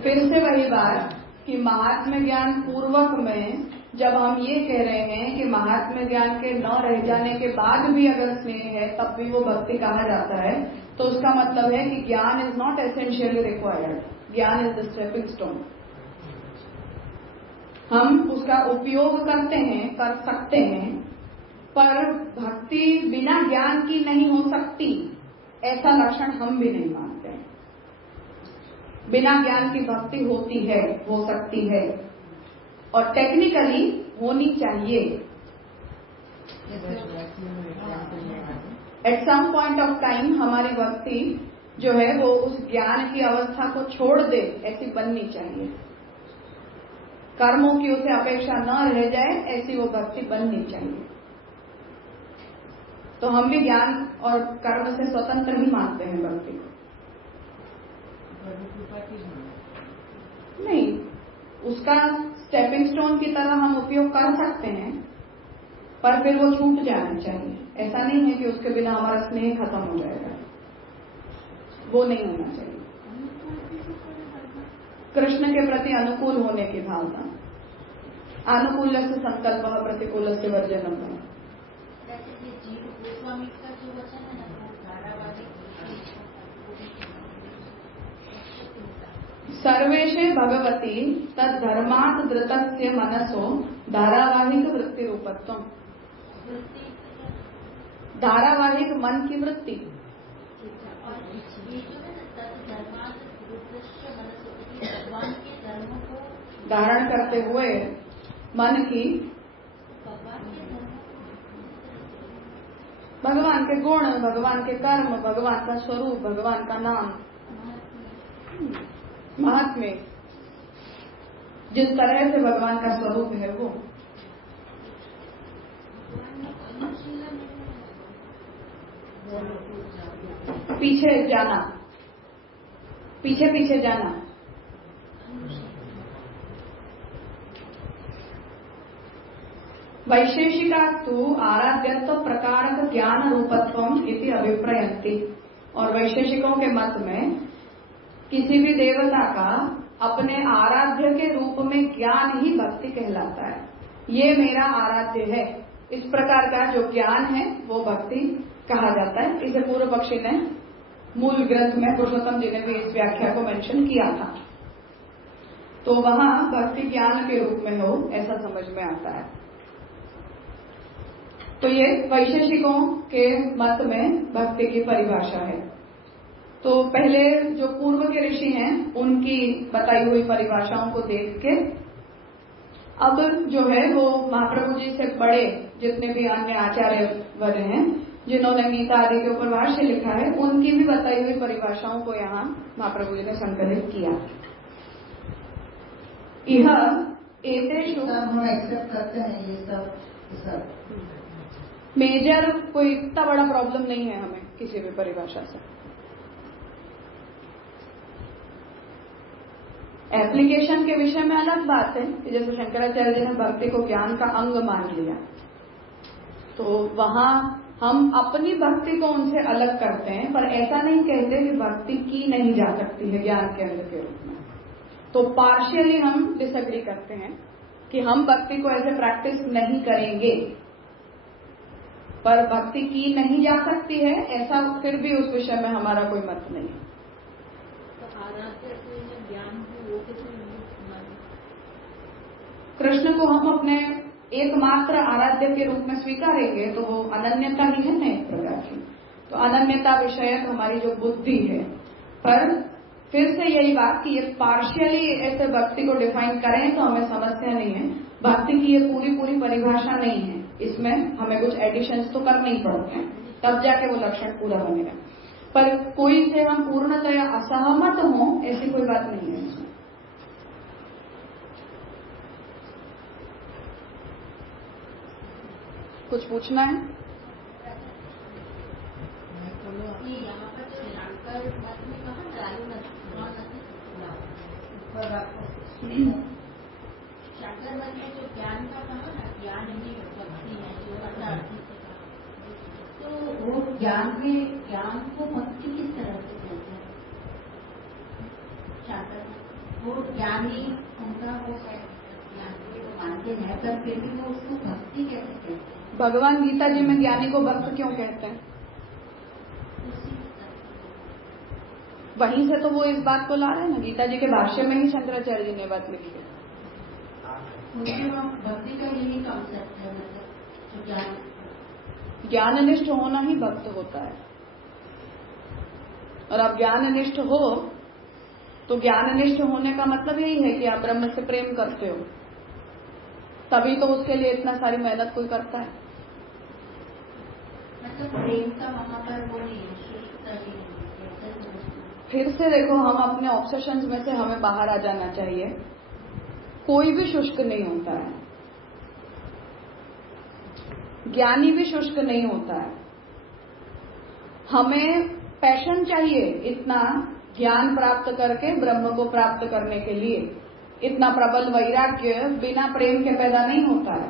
फिर से वही बात कि महात्म्य ज्ञान पूर्वक में जब हम ये कह रहे हैं कि महात्म्य ज्ञान के न रह जाने के बाद भी अगर स्नेह है तब भी वो भक्ति कहा जाता है, तो उसका मतलब है कि ज्ञान इज नॉट एसेंशियली रिक्वायर्ड, ज्ञान इज द स्टेपिंग स्टोन। हम उसका उपयोग करते हैं, कर सकते हैं, पर भक्ति बिना ज्ञान की नहीं हो सकती, ऐसा लक्षण हम भी नहीं मानते हैं। बिना ज्ञान की भक्ति होती है, हो सकती है और टेक्निकली होनी चाहिए। At some point of time हमारी भक्ति जो है वो उस ज्ञान की अवस्था को छोड़ दे, ऐसी बननी चाहिए। कर्मों की उसे अपेक्षा न रह जाए, ऐसी वो भक्ति बननी चाहिए। तो हम भी ज्ञान और कर्म से स्वतंत्र ही मानते हैं भक्ति को। नहीं, उसका स्टेपिंग स्टोन की तरह हम उपयोग कर सकते हैं, पर फिर वो छूट जाना चाहिए। ऐसा नहीं है कि उसके बिना हमारा स्नेह खत्म हो जाएगा, वो नहीं होना चाहिए। कृष्ण के प्रति अनुकूल होने की भावना, अनुकूल से संकल्प, प्रतिकूल से वर्जन। सर्वेशे भगवती तद्धर्मात् धृतस्य मनसो धारावाहिक वृत्ति रूपत्व। धारावाहिक मन की वृत्ति, धारण करते हुए मन की भगवान के गुण, भगवान के कर्म, भगवान का स्वरूप, भगवान का नाम, महात्म्य, जिस तरह से भगवान का स्वरूप है वो। पीछे जाना, पीछे पीछे जाना। वैशेषिकास्तु आराध्यत्व प्रकारक ज्ञान रूपत्वम इति अभिप्रयन्ति। और वैशेषिकों के मत में किसी भी देवता का अपने आराध्य के रूप में ज्ञान ही भक्ति कहलाता है। ये मेरा आराध्य है, इस प्रकार का जो ज्ञान है वो भक्ति कहा जाता है। इसे पूर्व पक्षी ने मूल ग्रंथ में पुरुषोत्तम जी ने भी इस व्याख्या को मेंशन किया था। तो वहां भक्ति ज्ञान के रूप में हो, ऐसा समझ में आता है। तो ये वैशेषिकों के मत में भक्ति की परिभाषा है। तो पहले जो पूर्व के ऋषि हैं उनकी बताई हुई परिभाषाओं को देख के अब जो है वो महाप्रभु जी से बड़े जितने भी अन्य आचार्य वर्ग हैं जिन्होंने गीता आदि के ऊपर भाष्य लिखा है, उनकी भी बताई हुई परिभाषाओं को यहाँ महाप्रभु जी ने संकलित किया। यह एतेषु हम एक्सेप्ट करते हैं ये सब मेजर कोई इतना बड़ा प्रॉब्लम नहीं है हमें किसी भी परिभाषा से। एप्लीकेशन के विषय में अलग बात है कि जैसे शंकराचार्य जी ने भक्ति को ज्ञान का अंग मान लिया, तो वहां हम अपनी भक्ति को उनसे अलग करते हैं, पर ऐसा नहीं कहते कि भक्ति की नहीं जा सकती है ज्ञान के अंग के रूप में। तो पार्शियली हम डिसएग्री करते हैं कि हम भक्ति को ऐसे प्रैक्टिस नहीं करेंगे, पर भक्ति की नहीं जा सकती है ऐसा फिर भी उस विषय में हमारा कोई मत नहीं है। कृष्ण को हम अपने एकमात्र आराध्य के रूप में स्वीकारेंगे तो वो अनन्यता ही है ना एक प्रकार की। तो अनन्यता विषयक हमारी जो बुद्धि है, पर फिर से यही बात कि ये पार्शियली ऐसे भक्ति को डिफाइन करें तो हमें समस्या नहीं है। भक्ति की ये पूरी पूरी परिभाषा नहीं है, इसमें हमें कुछ एडिशंस तो करने ही पड़ते हैं, तब जाके वो लक्षण पूरा बनेगा। पर कोई से हम पूर्णतया असहमत हों ऐसी कोई बात नहीं है इसमें। कुछ पूछना है? शंकर मत में जो ज्ञान का कहा ना, ज्ञान ही भक्ति है जो अर्थार्थ, तो वो ज्ञान को भक्ति किस तरह से कहते हैं? शंकर वो ज्ञानी उनका वो ज्ञान को मानते हैं, पर फिर भी वो उसको भक्ति कैसे कहते हैं? भगवान गीता जी में ज्ञानी को भक्त क्यों कहते हैं? वहीं से तो वो इस बात को ला रहे हैं ना, गीता जी के भाष्य में ही शंकराचार्य जी ने बात लिखी है। भक्ति का यही कॉन्सेप्ट है, मतलब ज्ञाननिष्ठ होना ही भक्त होता है। और आप ज्ञाननिष्ठ हो तो ज्ञाननिष्ठ होने का मतलब यही है कि आप ब्रह्म से प्रेम करते हो, तभी तो उसके लिए इतना सारी मेहनत कोई करता है। मतलब प्रेम का वहां पर वो नहीं है। फिर से देखो, हम अपने ऑब्सेशंस में से हमें बाहर आ जाना चाहिए। कोई भी शुष्क नहीं होता है, ज्ञानी भी शुष्क नहीं होता है। हमें पैशन चाहिए इतना ज्ञान प्राप्त करके ब्रह्म को प्राप्त करने के लिए। इतना प्रबल वैराग्य बिना प्रेम के पैदा नहीं होता है।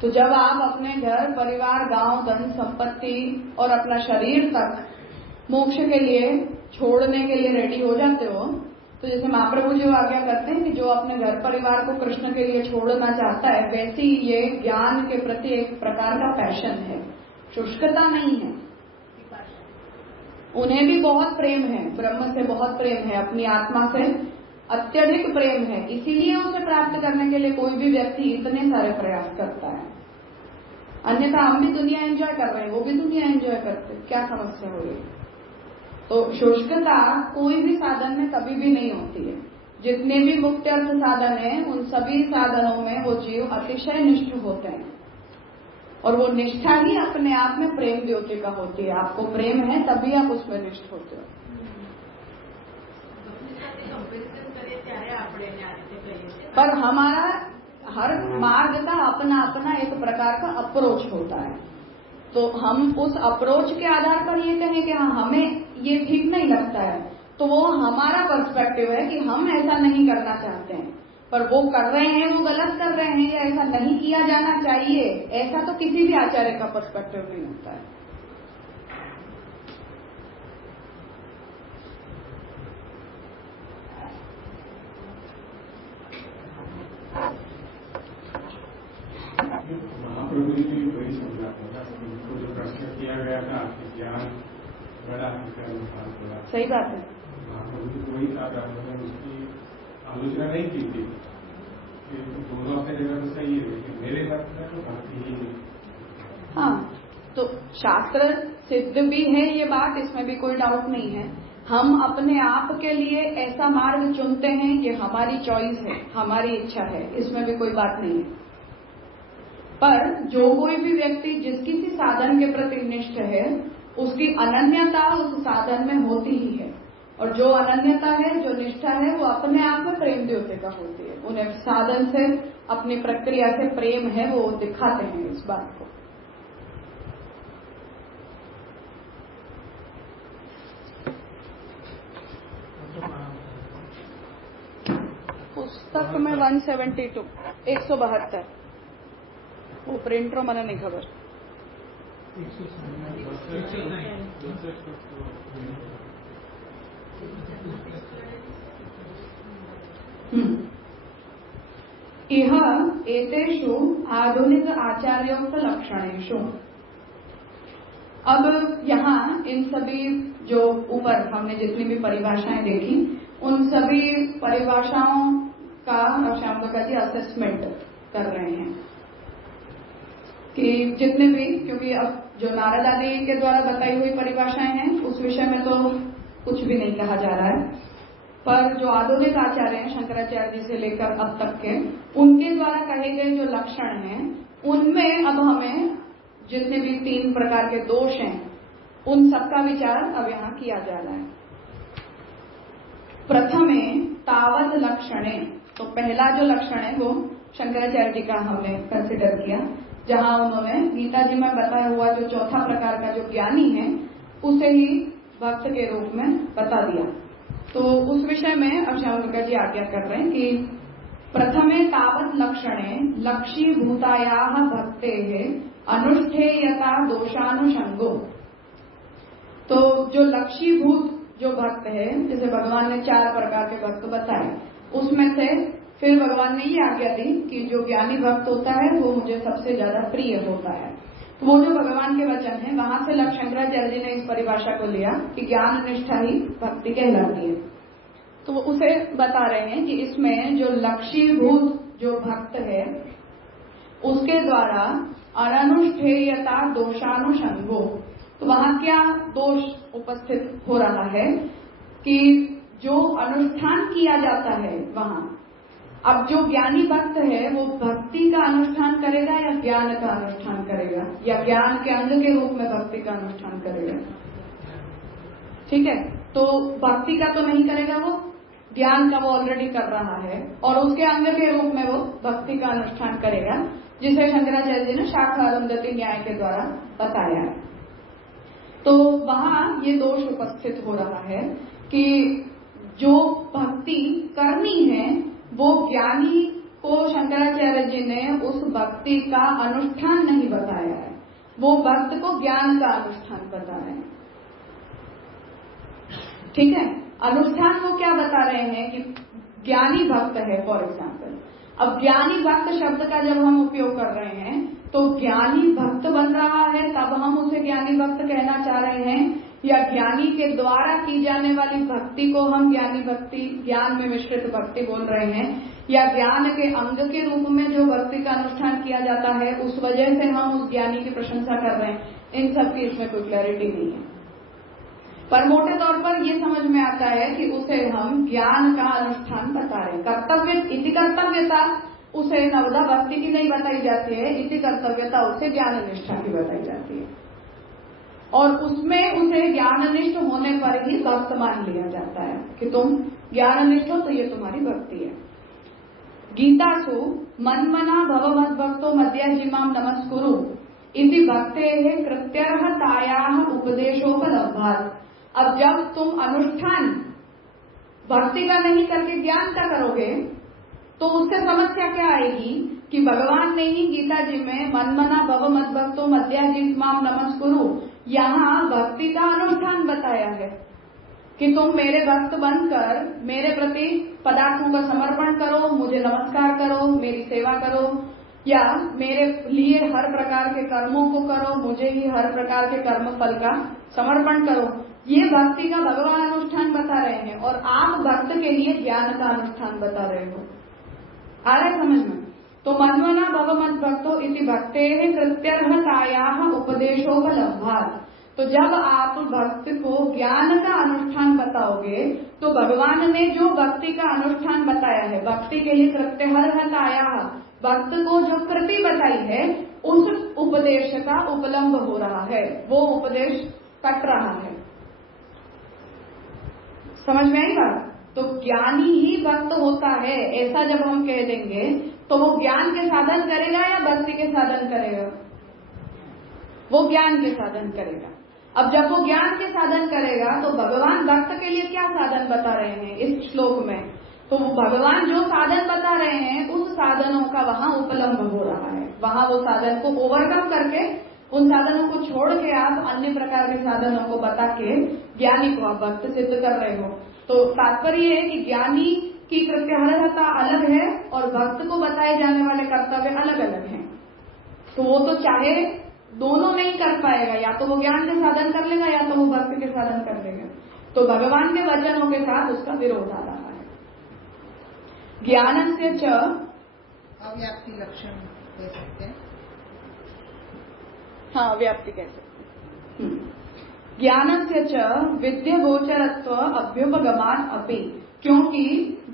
तो जब आप अपने घर परिवार गांव धन संपत्ति और अपना शरीर तक मोक्ष के लिए छोड़ने के लिए रेडी हो जाते हो, तो जैसे महाप्रभु जी आज्ञा करते हैं कि जो अपने घर परिवार को कृष्ण के लिए छोड़ना चाहता है, वैसे ही ये ज्ञान के प्रति एक प्रकार का पैशन है, शुष्कता नहीं है। उन्हें भी बहुत प्रेम है, ब्रह्म से बहुत प्रेम है, अपनी आत्मा से अत्यधिक प्रेम है, इसीलिए उसे प्राप्त करने के लिए कोई भी व्यक्ति इतने सारे प्रयास करता है। अन्यथा हम भी दुनिया एंजॉय कर रहे हैं, वो भी दुनिया एंजॉय करते, क्या समस्या हो रही? तो शुष्कता कोई भी साधन में कभी भी नहीं होती है। जितने भी मुक्ति अर्थ साधन हैं, उन सभी साधनों में वो जीव अतिशय निष्ठ होते हैं, और वो निष्ठा ही अपने आप में प्रेम द्योतिका होती है। आपको प्रेम है तभी आप उसमें निष्ठ होते हो। पर हमारा हर मार्ग का अपना अपना एक प्रकार का अप्रोच होता है। तो हम उस अप्रोच के आधार पर ये कहें कि हाँ हमें ये ठीक नहीं लगता है, तो वो हमारा पर्सपेक्टिव है कि हम ऐसा नहीं करना चाहते हैं। पर वो कर रहे हैं, वो गलत कर रहे हैं, या ऐसा नहीं किया जाना चाहिए, ऐसा तो किसी भी आचार्य का पर्सपेक्टिव नहीं होता है। महाप्रभु जी भी वही समझा था, उनको जो प्रश्न किया गया था कि ज्ञान बड़ा बड़ा, सही बात है। महाप्रभु जी को वही था, उन्होंने उसकी आलोचना नहीं की थी। दोनों अपने जगह तो सही है, लेकिन मेरे मत में तो भक्ति ही नहीं। हाँ, तो शास्त्र सिद्ध भी है ये बात, इसमें भी कोई डाउट नहीं है। हम अपने आप के लिए ऐसा मार्ग चुनते हैं, ये हमारी चॉइस है, हमारी इच्छा है, इसमें भी कोई बात नहीं है। पर जो कोई भी व्यक्ति जिस किसी साधन के प्रति निष्ठ है, उसकी अनन्यता उस साधन में होती ही है। और जो अनन्यता है, जो निष्ठा है, वो अपने आप में प्रेम द्योतिका होती है। उन्हें साधन से, अपनी प्रक्रिया से प्रेम है, वो दिखाते हैं इस बात को। पुस्तक में 172 172 वो प्रिंटर मैंने नहीं खबर। इह एतेषु आधुनिक आचार्योक्त लक्षणेषु। अब यहाँ इन सभी जो ऊपर हमने जितनी भी परिभाषाएं देखी, उन सभी परिभाषाओं का श्यामका जी असेसमेंट कर रहे हैं कि जितने भी, क्योंकि अब जो नारद आदि के द्वारा बताई हुई परिभाषाएं हैं उस विषय में तो कुछ भी नहीं कहा जा रहा है, पर जो आधुनिक आचार्य हैं शंकराचार्य जी से लेकर अब तक के, उनके द्वारा कहे गए जो लक्षण हैं, उनमें अब हमें जितने भी 3 प्रकार के दोष हैं उन सबका विचार अब यहाँ किया जा रहा है। प्रथमे तावत लक्षणे, तो पहला जो लक्षण है वो शंकराचार्य जी का हमने कंसिडर किया, जहां उन्होंने गीता जी में बताया हुआ जो चौथा प्रकार का जो ज्ञानी है उसे ही भक्त के रूप में बता दिया। तो उस विषय में अब श्यामका जी आज्ञा कर रहे हैं कि प्रथमे तावत लक्षणे लक्षीभूताया भक्ते अनुष्ठेयता दोषानुषंगो। तो जो लक्षीभूत जो भक्त है, जैसे भगवान ने 4 प्रकार के भक्त बताए, उसमें से फिर भगवान ने ये आज्ञा दी कि जो ज्ञानी भक्त होता है वो मुझे सबसे ज्यादा प्रिय होता है। तो वो जो भगवान के वचन है, वहां से शंकराचार्य जी ने इस परिभाषा को लिया कि ज्ञान निष्ठा ही भक्ति कहलाती है। तो वो उसे बता रहे हैं कि इसमें जो लक्षीभूत जो भक्त है उसके द्वारा अननुष्ठेयता दोषानुषंगो। तो वहां क्या दोष उपस्थित हो रहा है कि जो अनुष्ठान किया जाता है वहां, अब जो ज्ञानी भक्त है वो भक्ति का अनुष्ठान करेगा या ज्ञान का अनुष्ठान करेगा, या ज्ञान के अंग के रूप में भक्ति का अनुष्ठान करेगा। ठीक है, तो भक्ति का तो नहीं करेगा, वो ज्ञान का वो ऑलरेडी कर रहा है और उसके अंग के रूप में वो भक्ति का अनुष्ठान करेगा, जिसे शंकराचार्य जी ने शाखा अरुंधति न्याय के द्वारा बताया है। तो वहां ये दोष उपस्थित हो रहा है कि जो भक्ति करनी है वो ज्ञानी को शंकराचार्य जी ने उस भक्ति का अनुष्ठान नहीं बताया है, वो भक्त को ज्ञान का अनुष्ठान बता रहे हैं। ठीक है, अनुष्ठान वो क्या बता रहे हैं कि ज्ञानी भक्त है फॉर एग्जाम्पल। अब ज्ञानी भक्त शब्द का जब हम उपयोग कर रहे हैं तो ज्ञानी भक्त बन रहा है तब हम उसे ज्ञानी भक्त कहना चाह रहे हैं, या ज्ञानी के द्वारा की जाने वाली भक्ति को हम ज्ञानी भक्ति, ज्ञान में मिश्रित भक्ति बोल रहे हैं, या ज्ञान के अंग के रूप में जो भक्ति का अनुष्ठान किया जाता है उस वजह से हम उस ज्ञानी की प्रशंसा कर रहे हैं। इन सब की इसमें कोई क्लैरिटी नहीं है, पर मोटे तौर पर ये समझ में आता है कि उसे हम ज्ञान का अनुष्ठान बता रहे हैं। कर्तव्य इति कर्तव्यता उसे नवदा भक्ति की नहीं बताई जाती है, इति कर्तव्यता उसे ज्ञान निष्ठा की बताई जाती है, और उसमें उसे ज्ञाननिष्ठ होने पर ही भक्त मान लिया जाता है कि तुम ज्ञाननिष्ठ हो तो ये तुम्हारी भक्ति है। गीतासु मन्मना भव मद्भक्तो मद्याजिमाम नमस्कुरु इति भक्तेः कृत्यर्हतायाः उपदेशोपलब्धात्। अब जब तुम अनुष्ठान भक्ति का नहीं करके ज्ञान का करोगे तो उससे समस्या क्या आएगी कि भगवान ने ही गीता जी में मन्मना भव मद्भक्तो मद्याजिमाम नमस्कुरु यहाँ भक्ति का अनुष्ठान बताया है कि तुम मेरे भक्त बनकर मेरे प्रति पदार्थों का समर्पण करो, मुझे नमस्कार करो, मेरी सेवा करो, या मेरे लिए हर प्रकार के कर्मों को करो, मुझे ही हर प्रकार के कर्म फल का समर्पण करो। ये भक्ति का भगवान अनुष्ठान बता रहे हैं और आप भक्त के लिए ज्ञान का अनुष्ठान बता रहे हो। आ रहा है समझ में? तो मन्मना भव मद्भक्तो इति भक्तेः कृत्यर्हतायाः उपदेशोपलब्धात्। तो जब आप भक्त को ज्ञान का अनुष्ठान बताओगे तो भगवान ने जो भक्ति का अनुष्ठान बताया है, भक्ति के लिए कृत्यर्हतायाः, भक्त को जो कृति बताई है उस उपदेश का उपलम्ब हो रहा है, वो उपदेश कट रहा है। समझ में आई बात? तो ज्ञानी ही भक्त होता है ऐसा जब हम कह देंगे तो वो ज्ञान के साधन करेगा या भक्ति के साधन करेगा? वो ज्ञान के साधन करेगा। अब जब वो ज्ञान के साधन करेगा तो भगवान भक्त के लिए क्या साधन बता रहे हैं इस श्लोक में? तो भगवान जो साधन बता रहे हैं उस साधनों का वहां उपलम्ब हो रहा है, वहां वो साधन को ओवरकम करके उन साधनों को छोड़ के आप अन्य प्रकार के साधनों को बता के ज्ञानी को आप भक्त सिद्ध कर रहे हो। तो तात्पर्य है कि ज्ञानी की कृत्यर्हता अलग है और भक्त को बताए जाने वाले कर्तव्य अलग अलग हैं। तो वो तो चाहे दोनों नहीं कर पाएगा, या तो वो ज्ञान के साधन कर लेगा या तो वो भक्ति के साधन कर लेगा। तो भगवान के वचनों के साथ उसका विरोध आ रहा है। ज्ञान से च अव्याप्ति लक्षण कह सकते हैं। हाँ, व्याप्ति कह सकते हैं। ज्ञान से च विद्या गोचरत्व अभ्युपगमान अपि, क्योंकि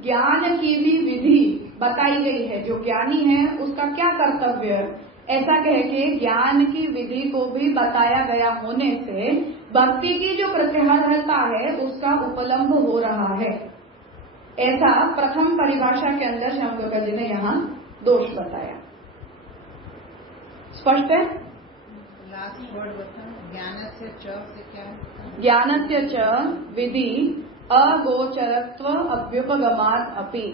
ज्ञान की भी विधि बताई गई है, जो ज्ञानी है उसका क्या कर्तव्य है ऐसा कह के ज्ञान की विधि को भी बताया गया होने से भक्ति की जो कृत्यर्हता है उसका उपलम्ब हो रहा है। ऐसा प्रथम परिभाषा के अंदर शंकर जी ने यहाँ दोष बताया। स्पष्ट है? लास्ट वर्ड बताओ, ज्ञानस्य च से क्या? ज्ञानस्य च विधि अगोचरत्व अभ्युपगमात् अपि।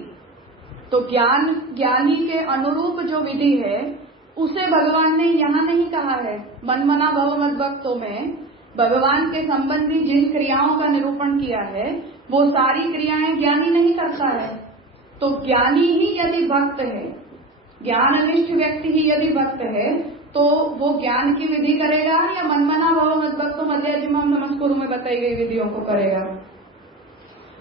तो ज्ञानी के अनुरूप जो विधि है उसे भगवान ने यहाँ नहीं कहा है। मन्मना भव मद्भक्तों में भगवान के संबंधी जिन क्रियाओं का निरूपण किया है वो सारी क्रियाएं ज्ञानी नहीं करता है। तो ज्ञानी ही यदि भक्त है, ज्ञाननिष्ठ व्यक्ति ही यदि भक्त है तो वो ज्ञान की विधि करेगा या मन्मना भव मद्भक्तो मद्याजिमाम नमस्कुरु में बताई गई विधियों को करेगा?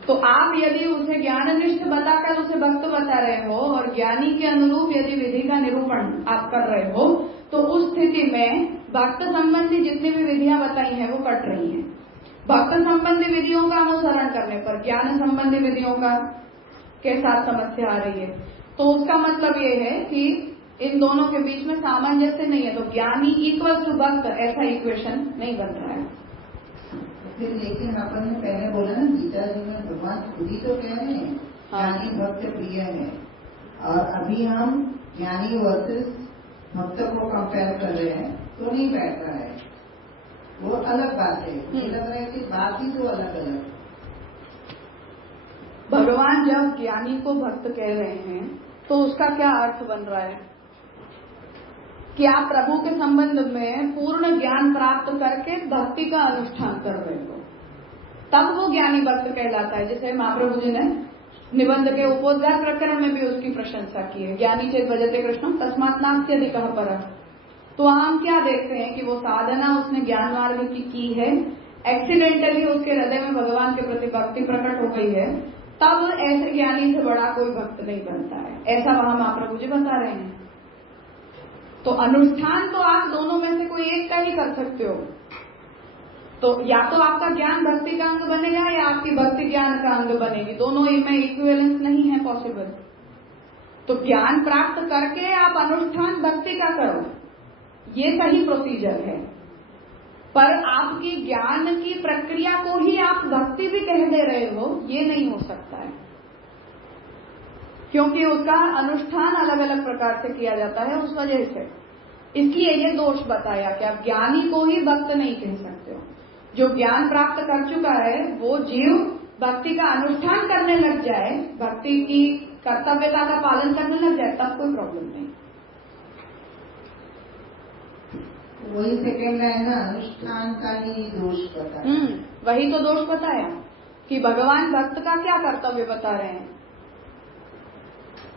तो आप यदि उसे ज्ञाननिष्ठ बताकर उसे भक्त बता रहे हो और ज्ञानी के अनुरूप यदि विधि का निरूपण आप कर रहे हो तो उस स्थिति में भक्त संबंधी जितनी भी विधियां बताई हैं वो कट रही हैं। भक्त संबंधी विधियों का अनुसरण करने पर ज्ञान संबंधी विधियों का के साथ समस्या आ रही है। तो उसका मतलब ये है कि इन दोनों के बीच में सामंजस्य नहीं है। तो ज्ञानी इक्वल टू भक्त ऐसा इक्वेशन नहीं बन रहा है। फिर लेकिन अपन ने पहले बोला ना गीता जी में भगवान खुद ही तो कह रहे हैं ज्ञानी भक्त प्रिय है, और अभी हम ज्ञानी वर्सेस भक्त को कंपेयर कर रहे हैं तो नहीं बैठ रहा है, वो अलग बात है। मुझे लग रहा है कि बात ही तो अलग अलग। भगवान जब ज्ञानी को भक्त कह रहे हैं तो उसका क्या अर्थ बन रहा है कि आप प्रभु के संबंध में पूर्ण ज्ञान प्राप्त करके भक्ति का अनुष्ठान कर रहे हो, तब वो ज्ञानी भक्त कहलाता है। जैसे महाप्रभु जी ने निबंध के उपोद्घात प्रकरण में भी उसकी प्रशंसा की है, ज्ञानी चेत भजते कृष्णम तस्मात् नास्ति अधिकः परः। तो हम क्या देखते हैं कि वो साधना उसने ज्ञान मार्ग की है, एक्सीडेंटली उसके हृदय में भगवान के प्रति भक्ति प्रकट हो गई है, तब ऐसे ज्ञानी से बड़ा कोई भक्त नहीं बनता है, ऐसा वहां महाप्रभु जी बता रहे हैं। तो अनुष्ठान तो आप दोनों में से कोई एक का ही कर सकते हो, तो या तो आपका ज्ञान भक्ति का अंग बनेगा या आपकी भक्ति ज्ञान का अंग बनेगी, दोनों में इक्विवेलेंस नहीं है पॉसिबल। तो ज्ञान प्राप्त करके आप अनुष्ठान भक्ति का करो, ये सही प्रोसीजर है, पर आपकी ज्ञान की प्रक्रिया को ही आप भक्ति भी कह दे रहे हो, ये नहीं हो सकता है, क्योंकि उसका अनुष्ठान अलग अलग प्रकार से किया जाता है उस वजह से। इसलिए ये दोष बताया कि आप ज्ञानी को ही भक्त नहीं कह सकते हो। जो ज्ञान प्राप्त कर चुका है वो जीव भक्ति का अनुष्ठान करने लग जाए, भक्ति की कर्तव्यता का पालन करने लग जाए, तब कोई प्रॉब्लम नहीं। वही सेकेंड लाइन ना, अनुष्ठान का ही दोष बताया। वही तो दोष बताया कि भगवान भक्त का क्या कर्तव्य बता रहे हैं।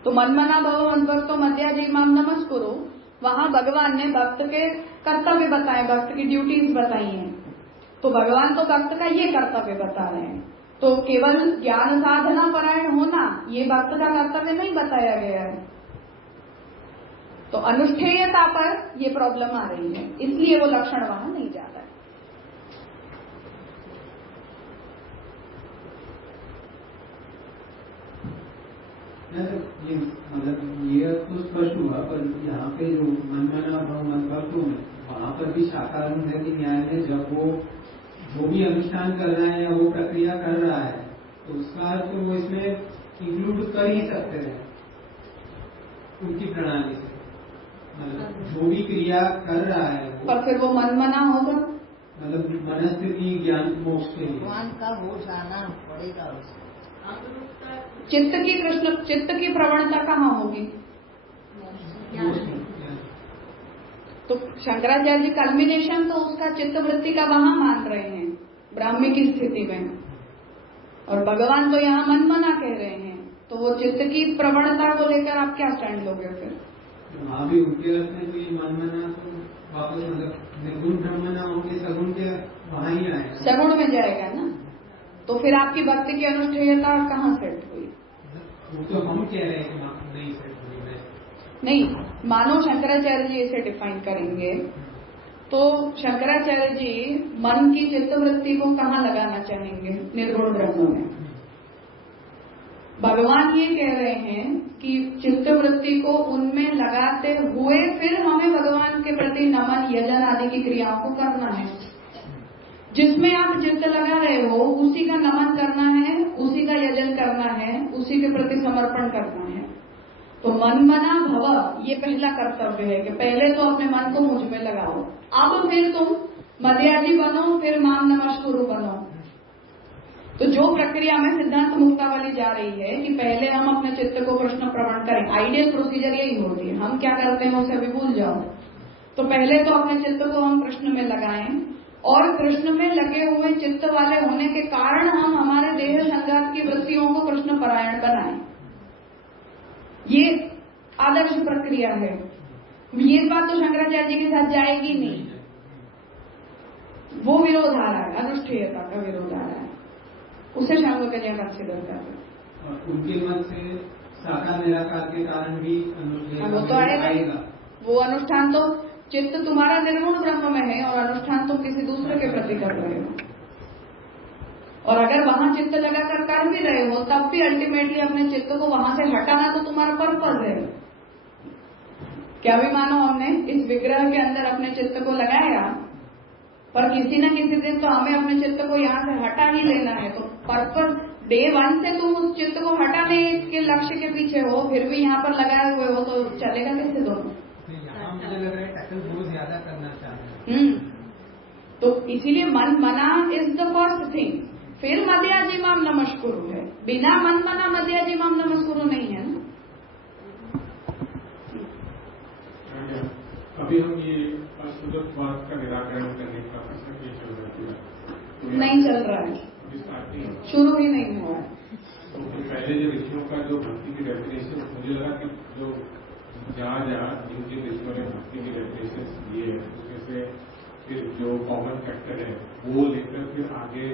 तो मनमना भव मद्भक्तो मद्याजी माम नमस्कुरु, वहां भगवान ने भक्त के कर्तव्य बताए, भक्त की ड्यूटीज बताई हैं। तो भगवान तो भक्त का ये कर्तव्य बता रहे हैं, तो केवल ज्ञान साधना परायण होना ये भक्त का कर्तव्य नहीं बताया गया है। तो अनुष्ठेयता पर ये प्रॉब्लम आ रही है, इसलिए वो लक्षण वहां नहीं जाता है। मतलब ये तो स्पष्ट हुआ, पर यहाँ पे जो मनमना भाव मद्भक्तों में वहाँ पर भी शाकारूढ़ है कि न्याय में जब वो जो भी अनुष्ठान कर रहा है या वो प्रक्रिया कर रहा है तो उसका तो वो इसमें इंक्लूड कर ही सकते हैं उनकी प्रणाली से, मतलब जो भी क्रिया कर रहा है वो, पर फिर वो मनमना होगा, मतलब मनस्थिति ज्ञान मोक्ष के लिए भगवान का हो जाना पड़ेगा उसको। चित्त की प्रवणता कहाँ होगी? तो शंकराचार्य जी कल्मिनेशन तो उसका चित्त वृत्ति का वहां मान रहे हैं ब्राह्मी की स्थिति में, और भगवान तो यहाँ मनमना कह रहे हैं, तो वो चित्त की प्रवणता को लेकर आप क्या स्टैंड लोगे फिर? वहाँ भी उनके अर्थ में तो ये मनमना तो वापस मतलब निर्गुण ब्रह्मना होंगे, सगुण के वहाँ ही आएगा, सगुण में जाएगा ना, तो फिर आपकी भक्ति की अनुष्ठेयता कहाँ सेट हुई? वो तो हम कह रहे हैं कि नहीं सेट हुई। नहीं, मानो शंकराचार्य जी इसे डिफाइन करेंगे तो शंकराचार्य जी मन की चित्तवृत्ति को कहाँ लगाना चाहेंगे? निर्गुण ब्रह्म में। भगवान ये कह रहे हैं कि चित्तवृत्ति को उनमें लगाते हुए फिर हमें भगवान के प्रति नमन यजन आदि की क्रियाओं को करना है। जिसमें आप चित्त लगा रहे हो उसी का नमन करना है, उसी का यजन करना है, उसी के प्रति समर्पण करना है। तो मनमना भव ये पहला कर्तव्य है कि पहले तो अपने मन को मुझ में लगाओ, अब फिर तुम मध्याजी बनो, फिर माम नमस्कुरु बनो। तो जो प्रक्रिया में सिद्धांत मुक्तावली जा रही है कि पहले हम अपने चित्त को कृष्ण प्रवण करें, आइडियल प्रोसीजर यही होती है। हम क्या करते हैं उसे अभी भूल जाओ। तो पहले तो अपने चित्त को हम कृष्ण में लगाएं, और कृष्ण में लगे हुए चित्त वाले होने के कारण हम हमारे देह संघात की वृत्तियों को कृष्ण परायण बनाएं। ये आदर्श प्रक्रिया है। ये बात तो शंकराचार्य जी के साथ जाएगी नहीं, वो विरोध आ रहा है, अनुष्ठेयता का विरोध आ रहा है, उसे शांग कन्या कंसिडर कर रहे हैं। उनके मत से साकार निराकार के कारण भी वो तो आएगा। वो अनुष्ठान तो चित्त तुम्हारा निर्गुण ब्रह्म में है और अनुष्ठान तुम किसी दूसरे के प्रति कर रहे हो, और अगर वहां चित्त लगाकर कर भी रहे हो तब भी अल्टीमेटली अपने चित्त को वहां से हटाना तो तुम्हारा पर्पज है। क्या भी मानो हमने इस विग्रह के अंदर अपने चित्त को लगाया, पर किसी न किसी दिन तो हमें अपने चित्त को यहाँ से हटा ही लेना है। तो पर्पज डे 1 से तुम उस चित्त को हटाने के लक्ष्य के पीछे हो, फिर भी यहाँ पर लगाए हुए हो, तो चलेगा कैसे दोनों? यहाँ मुझे लग रहा है टैकल बहुत ज्यादा करना चाहते हैं। तो इसीलिए मन मना इज द फर्स्ट थिंग, फिर मध्याजिमाम नमस्कुरु है। बिना मन मना मध्याजिमाम नमस्कुरु नहीं है ना। अभी हम ये अशुद्धत्वाद का निराकरण करने का प्रश्न चल रहा है, नहीं चल रहा है, शुरू ही नहीं हुआ है। तो पहले जो ऋषियों का जो भक्ति की डेफिनेशन, मुझे लगा कि जो जहाँ जिन जिन ऋषियों ने भक्ति की डेफिनेशन दिए है उसमें से फिर जो कॉमन फैक्टर है वो लेकर फिर आगे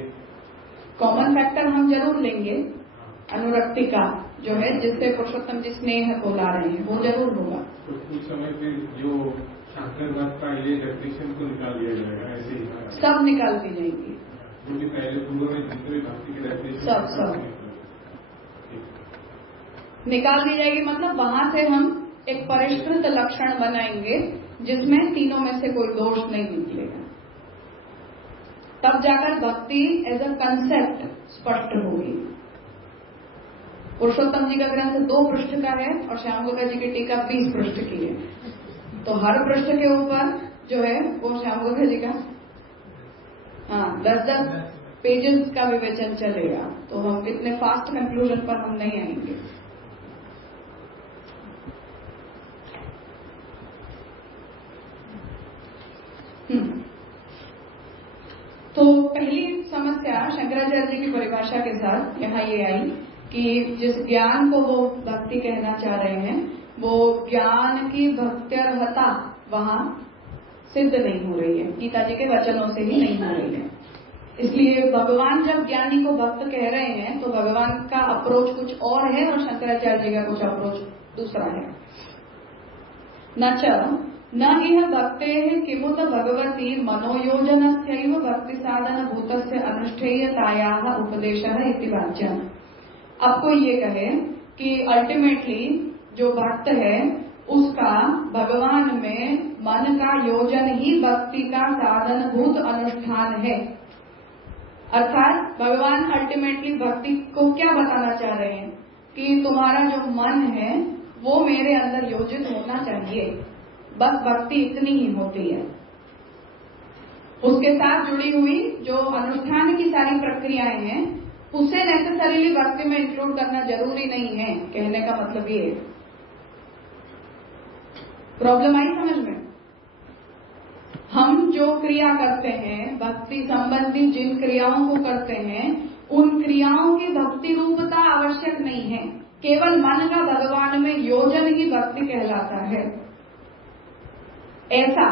कॉमन फैक्टर हम जरूर लेंगे। अनुरक्ति का जो है, जिससे पुरुषोत्तम जी स्नेह को ला रहे हैं, वो जरूर होगा। तो कुछ समय फिर जो शंकरवाद का ये डेफिनेशन को निकाल दिया जाएगा, ऐसे ही सब निकाल दी जाएगी, क्योंकि पहले पूर्व में जितने भक्ति की डेफिनेशन सब निकाल दी जाएगी। मतलब वहां से हम एक परिष्कृत लक्षण बनाएंगे जिसमें तीनों में से कोई दोष नहीं निकलेगा। तब जाकर भक्ति एज अ कंसेप्ट स्पष्ट होगी। पुरुषोत्तम जी का ग्रंथ 2 पृष्ठ का है और श्याम गोगा जी की टीका 20 पृष्ठ की है। तो हर पृष्ठ के ऊपर जो है वो श्याम गोगा जी का 10-10 पेजेस का विवेचन चलेगा। तो हम इतने फास्ट कंक्लूजन पर हम नहीं आएंगे। तो पहली समस्या शंकराचार्य जी की परिभाषा के साथ यहाँ ये आई कि जिस ज्ञान को वो भक्ति कहना चाह रहे हैं वो ज्ञान की भक्त्यर्हता वहाँ सिद्ध नहीं हो रही है, गीता जी के वचनों से ही नहीं हो रही है। इसलिए भगवान जब ज्ञानी को भक्त कह रहे हैं तो भगवान का अप्रोच कुछ और है और शंकराचार्य जी का कुछ अप्रोच दूसरा है। न इह भक्ते किमुत भगवती मनोयोजनस्यैव भक्ति साधन भूतस्य अनुष्ठेयतायाः उपदेशः इति वाच्यम्। आपको ये कहे कि अल्टीमेटली जो भक्त है उसका भगवान में मन का योजन ही भक्ति का साधन भूत अनुष्ठान है। अर्थात भगवान अल्टीमेटली भक्ति को क्या बताना चाह रहे हैं कि तुम्हारा जो मन है वो मेरे अंदर योजित होना चाहिए, बस भक्ति इतनी ही होती है। उसके साथ जुड़ी हुई जो अनुष्ठान की सारी प्रक्रियाएं हैं उसे नेसेसरीली भक्ति में इंक्लूड करना जरूरी नहीं है। कहने का मतलब ये है। प्रॉब्लम आई समझ में? हम जो क्रिया करते हैं, भक्ति संबंधी जिन क्रियाओं को करते हैं, उन क्रियाओं की भक्ति रूपता आवश्यक नहीं है। केवल मन का भगवान में योजन ही भक्ति कहलाता है। ऐसा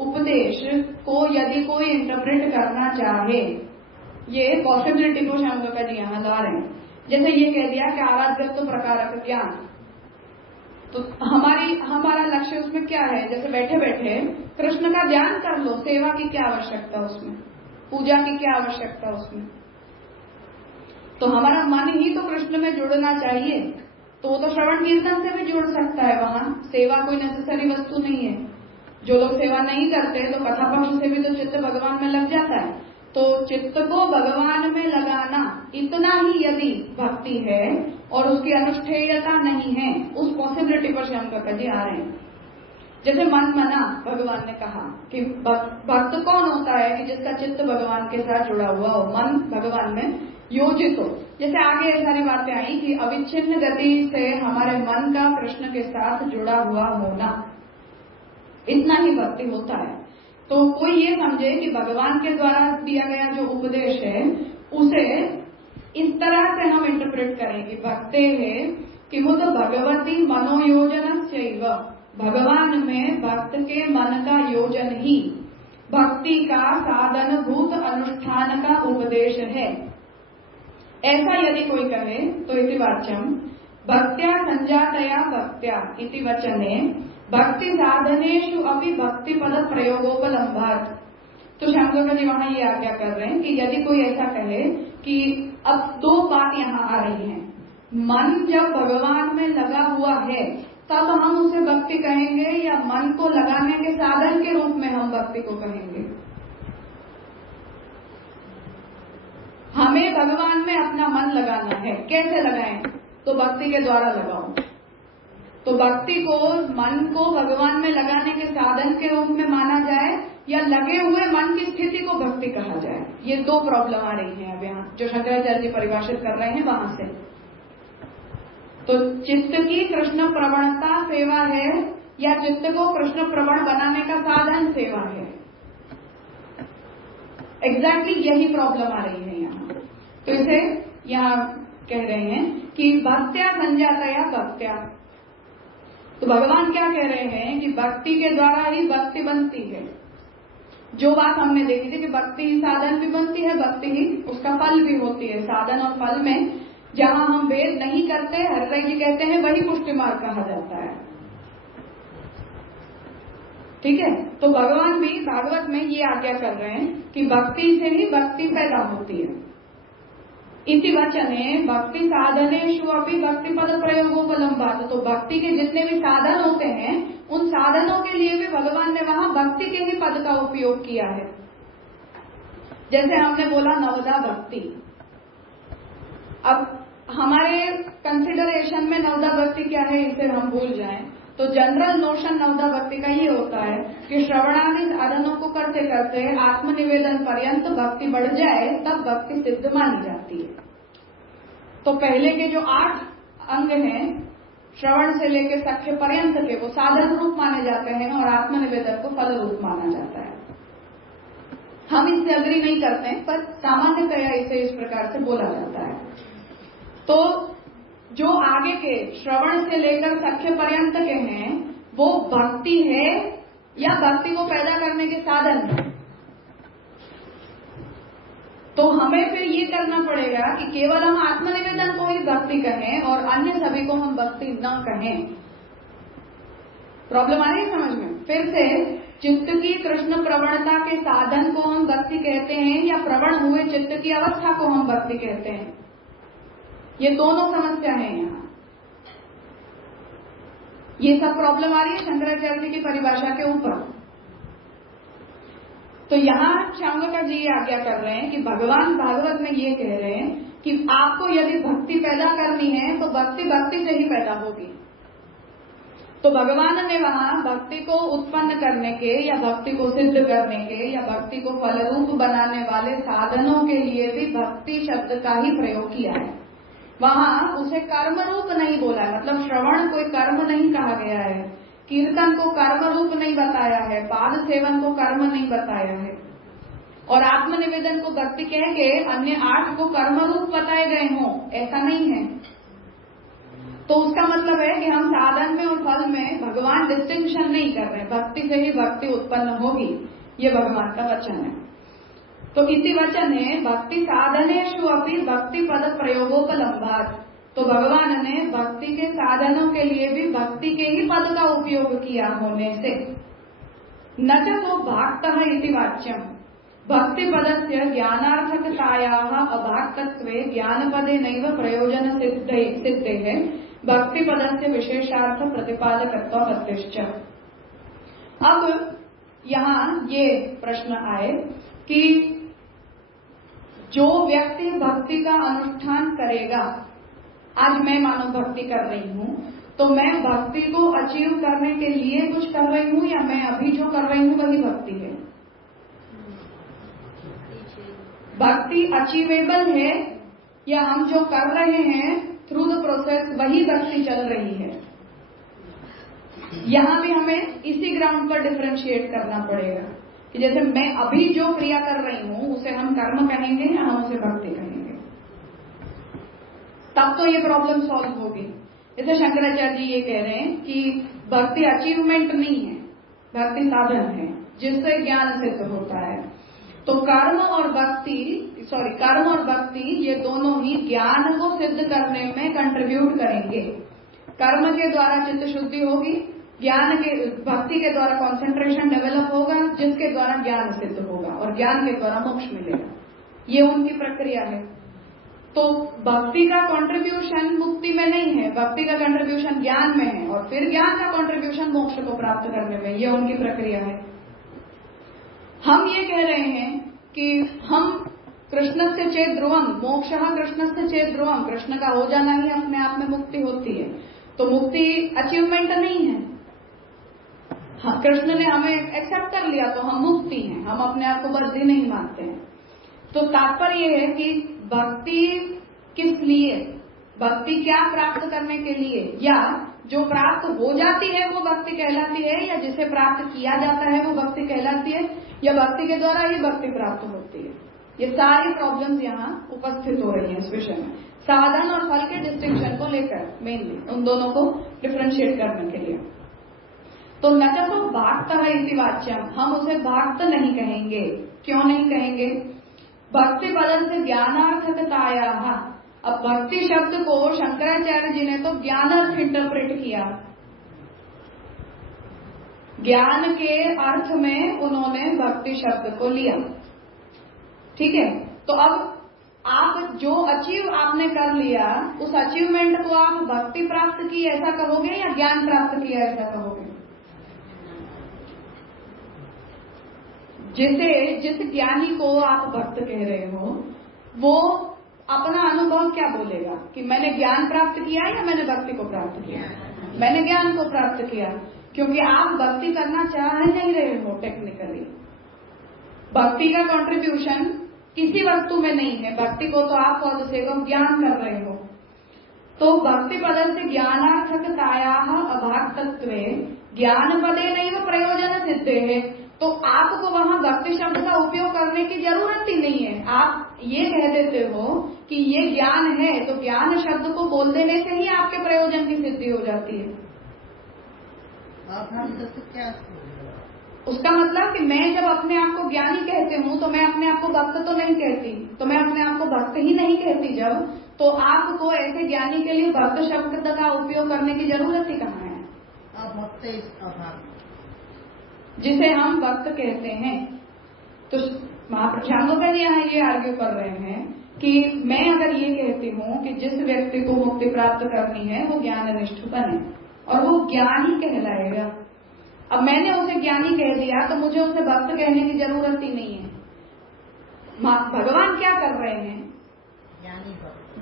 उपदेश को यदि कोई इंटरप्रेट करना चाहे, ये पॉसिबिलिटी को श्याम गोगा जी यहाँ ला रहे हैं। जैसे ये कह दिया कि आराध्यत्व प्रकारक ज्ञान, तो हमारा लक्ष्य उसमें क्या है? जैसे बैठे बैठे कृष्ण का ध्यान कर लो, सेवा की क्या आवश्यकता उसमें, पूजा की क्या आवश्यकता उसमें? तो हमारा मन ही तो कृष्ण में जुड़ना चाहिए। तो वो तो श्रवण कीर्तन से भी जुड़ सकता है, वहां सेवा कोई नेसेसरी वस्तु नहीं है। जो लोग सेवा नहीं करते तो कथा पक्ष से भी तो चित्त भगवान में लग जाता है। तो चित्त को भगवान में लगाना इतना ही यदि भक्ति है और उसकी अनुष्ठेयता नहीं है, उस पॉसिबिलिटी पर श्याम गोगा जी आ रहे हैं। जैसे मन मना भगवान ने कहा कि भक्त कौन होता है कि जिसका चित्त भगवान के साथ जुड़ा हुआ हो, मन भगवान में योजित हो। जैसे आगे ये सारी बातें आई कि अविच्छिन्न गति से हमारे मन का कृष्ण के साथ जुड़ा हुआ होना, इतना ही भक्ति होता है। तो कोई ये समझे कि भगवान के द्वारा दिया गया जो उपदेश है उसे इस तरह से हम इंटरप्रेट करें कि भक्ते है कि वो तो भगवती मनोयोजन शैव, भगवान में भक्त के मन का योजन ही भक्ति का साधन भूत अनुष्ठान का उपदेश है। ऐसा यदि कोई कहे तो इति वाच्यम भक्त्या संजातया भक्त्या इति वचने भक्ति साधनेषु अभी भक्ति पद प्रयोगोपलम्भात्। तो श्याम गोगा जी वहां ये आज्ञा कर रहे हैं कि यदि कोई ऐसा कहे कि अब 2 बात यहाँ आ रही हैं, मन जब भगवान में लगा हुआ है तब हम उसे भक्ति कहेंगे या मन को लगाने के साधन के रूप में हम भक्ति को कहेंगे? हमें भगवान में अपना मन लगाना है। कैसे लगाएं? तो भक्ति के द्वारा लगाओ। तो भक्ति को, मन को भगवान में लगाने के साधन के रूप में माना जाए या लगे हुए मन की स्थिति को भक्ति कहा जाए। ये दो प्रॉब्लम आ रही हैं अब यहाँ, जो शंकराचार्य जी परिभाषित कर रहे हैं वहां से। तो चित्त की कृष्ण प्रवणता सेवा है या चित्त को कृष्ण प्रवण बनाने का साधन सेवा है। एग्जैक्टली यही प्रॉब्लम आ रही है यहाँ। तो इसे यहाँ कह रहे हैं कि भक्त्या संजातया भक्त्या। तो भगवान क्या कह रहे हैं कि भक्ति के द्वारा ही भक्ति बनती है। जो बात हमने देखी थी कि भक्ति ही साधन भी बनती है, भक्ति ही उसका फल भी होती है। साधन और फल में जहां हम भेद नहीं करते, हरिराय जी कहते हैं, वही पुष्टि मार्ग कहा जाता है। ठीक है। तो भगवान भी भागवत में ये आज्ञा कर रहे हैं कि भक्ति से ही भक्ति पैदा होती है। इति वचने भक्ति साधनेषु अपि भक्ति पद प्रयोगोपलम्बात्। तो भक्ति के जितने भी साधन होते हैं, उन साधनों के लिए भी भगवान ने वहां भक्ति के ही पद का उपयोग किया है। जैसे हमने बोला नवदा भक्ति। अब हमारे कंसिडरेशन में नवदा भक्ति क्या है इसे हम भूल जाएं, तो जनरल नोशन नवदा भक्ति का ये होता है कि श्रवणादि साधनों को करते करते आत्मनिवेदन पर्यंत भक्ति बढ़ जाए, तब भक्ति सिद्ध मानी जाती है। तो पहले के जो 8 अंग हैं, श्रवण से लेकर सख्य पर्यंत के, वो साधन रूप माने जाते हैं और आत्मनिवेदन को फल रूप माना जाता है। हम इससे अग्री नहीं करते हैं, पर सामान्यतया इसे इस प्रकार से बोला जाता है। तो जो आगे के श्रवण से लेकर सख्य पर्यंत के हैं, वो भक्ति है या भक्ति को पैदा करने के साधन है। तो हमें फिर ये करना पड़ेगा कि केवल हम आत्मनिवेदन को ही भक्ति कहें और अन्य सभी को हम भक्ति न कहें। प्रॉब्लम आ रही है समझ में? फिर से चित्त की कृष्ण प्रवणता के साधन को हम भक्ति कहते हैं या प्रवण हुए चित्त की अवस्था को हम भक्ति कहते हैं। ये दोनों समस्या है यहाँ। ये सब प्रॉब्लम आ रही है शंकराचार्य की परिभाषा के ऊपर। तो यहाँ श्यामका जी आज्ञा कर रहे हैं कि भगवान भागवत में ये कह रहे हैं कि आपको यदि भक्ति पैदा करनी है तो भक्ति भक्ति से ही पैदा होगी। तो भगवान ने वहां भक्ति को उत्पन्न करने के या भक्ति को सिद्ध करने के या भक्ति को फलरूप बनाने वाले साधनों के लिए भी भक्ति शब्द का ही प्रयोग किया है। वहां उसे कर्म रूप नहीं बोला है, मतलब श्रवण कोई कर्म नहीं कहा गया है, कीर्तन को कर्म रूप नहीं बताया है, पाद सेवन को कर्म नहीं बताया है, और आत्मनिवेदन को भक्ति कह के अन्य 8 को कर्म रूप बताए गए हों, ऐसा नहीं है। तो उसका मतलब है कि हम साधन में और फल में भगवान डिस्टिंक्शन नहीं कर रहे, भक्ति से ही भक्ति उत्पन्न होगी, ये भगवान का वचन है। तो इसी वचन है भक्ति साधनेषु अपि भक्ति पद प्रयोगोपलम्बात्। तो भगवान ने भक्ति के साधनों के लिए भी भक्ति के ही पद का उपयोग किया होने से न तो भाक्तः इति वाच्यम भक्ति पदस्य ज्ञानार्थकतायाः अभाक्तत्वे ज्ञानपदे नैव प्रयोजन सिद्धे है भक्ति पदस्य विशेषार्थ प्रतिपादकत्वापत्तिश्च। अब यहाँ ये प्रश्न आए कि जो व्यक्ति भक्ति का अनुष्ठान करेगा, आज मैं मानो भक्ति कर रही हूँ, तो मैं भक्ति को अचीव करने के लिए कुछ कर रही हूँ या मैं अभी जो कर रही हूँ वही भक्ति है? भक्ति अचीवेबल है या हम जो कर रहे हैं थ्रू द प्रोसेस वही भक्ति चल रही है? यहाँ भी हमें इसी ग्राउंड पर डिफरेंशिएट करना पड़ेगा कि जैसे मैं अभी जो क्रिया कर रही हूँ उसे हम कर्म कहेंगे या हम उसे भक्ति कहेंगे, तब तो ये प्रॉब्लम सॉल्व होगी। जैसे शंकराचार्य जी ये कह रहे हैं कि भक्ति अचीवमेंट नहीं है, भक्ति साधन है जिससे ज्ञान सिद्ध होता है। तो कर्म और भक्ति ये दोनों ही ज्ञान को सिद्ध करने में कंट्रीब्यूट करेंगे। कर्म के द्वारा चित्त शुद्धि होगी, ज्ञान के भक्ति के द्वारा कंसंट्रेशन डेवलप होगा, जिसके द्वारा ज्ञान सिद्ध होगा और ज्ञान के द्वारा मोक्ष मिलेगा। ये उनकी प्रक्रिया है। तो भक्ति का कंट्रीब्यूशन मुक्ति में नहीं है, भक्ति का कंट्रीब्यूशन ज्ञान में है और फिर ज्ञान का कंट्रीब्यूशन मोक्ष को प्राप्त करने में, ये उनकी प्रक्रिया है। हम ये कह रहे हैं कि हम कृष्णस्य चेत ध्रुवम मोक्षः कृष्णस्य चेत ध्रुवम, कृष्ण का हो जाना ही अपने आप में मुक्ति होती है। तो मुक्ति अचीवमेंट नहीं है। हाँ, कृष्ण ने हमें एक्सेप्ट कर लिया तो हम मुक्ति हैं, हम अपने आप को बद्धी नहीं मानते हैं। तो तात्पर्य ये है कि भक्ति किस लिए, भक्ति क्या प्राप्त करने के लिए, या जो प्राप्त हो जाती है वो भक्ति कहलाती है, या जिसे प्राप्त किया जाता है वो भक्ति कहलाती है, या भक्ति के द्वारा ही भक्ति प्राप्त होती है। ये सारी प्रॉब्लम्स यहाँ उपस्थित हो रही हैं इस विषय में, साधन और फल के डिस्टिंक्शन को लेकर, मेनली उन दोनों को डिफ्रेंशिएट करने के लिए। तो न तो भाक्त है इति वाच्यम, हम उसे भाक्त नहीं कहेंगे। क्यों नहीं कहेंगे? भक्ति बदल से ज्ञानार्थकताया। अब भक्ति शब्द को शंकराचार्य जी ने तो ज्ञानार्थ इंटरप्रेट किया, ज्ञान के अर्थ में उन्होंने भक्ति शब्द को लिया। ठीक है, तो अब आप जो अचीव आपने कर लिया, उस अचीवमेंट को आप भक्ति प्राप्त की ऐसा कहोगे या ज्ञान प्राप्त किया ऐसा कहोगे? जिस ज्ञानी को आप भक्त कह रहे हो वो अपना अनुभव क्या बोलेगा कि मैंने ज्ञान प्राप्त किया या मैंने भक्ति को प्राप्त किया? मैंने ज्ञान को प्राप्त किया, क्योंकि आप भक्ति करना चाह नहीं रहे हो। टेक्निकली भक्ति का कंट्रीब्यूशन किसी वस्तु में नहीं है, भक्ति को तो आप फॉर द सेक ऑफ ज्ञान कर रहे हो। तो भक्ति पदल से ज्ञानार्थकताया अभाक्तत्वे ज्ञान पदे नहीं वो प्रयोजन सिद्धे है। तो आपको वहां भक्ति शब्द का उपयोग करने की जरूरत ही नहीं है। आप ये कह देते हो कि ये ज्ञान है, तो ज्ञान शब्द को बोल देने से ही आपके प्रयोजन की सिद्धि हो जाती है। क्या उसका मतलब कि मैं जब अपने आप को ज्ञानी कहती हूँ तो मैं अपने आप को भक्त तो नहीं कहती, तो मैं अपने आप को भक्त ही नहीं कहती जब, तो आपको ऐसे ज्ञानी के लिए भक्त शब्द का उपयोग करने की जरूरत ही कहाँ है? जिसे हम भक्त कहते हैं। तो महाप्रशांतों जी यहाँ ये आर्ग्यू कर रहे हैं कि मैं अगर ये कहती हूँ कि जिस व्यक्ति को मुक्ति प्राप्त करनी है वो ज्ञाननिष्ठ बने और वो ज्ञानी कहलाएगा। अब मैंने उसे ज्ञानी कह दिया तो मुझे उसे भक्त कहने की जरूरत ही नहीं है। भगवान क्या कर रहे हैं?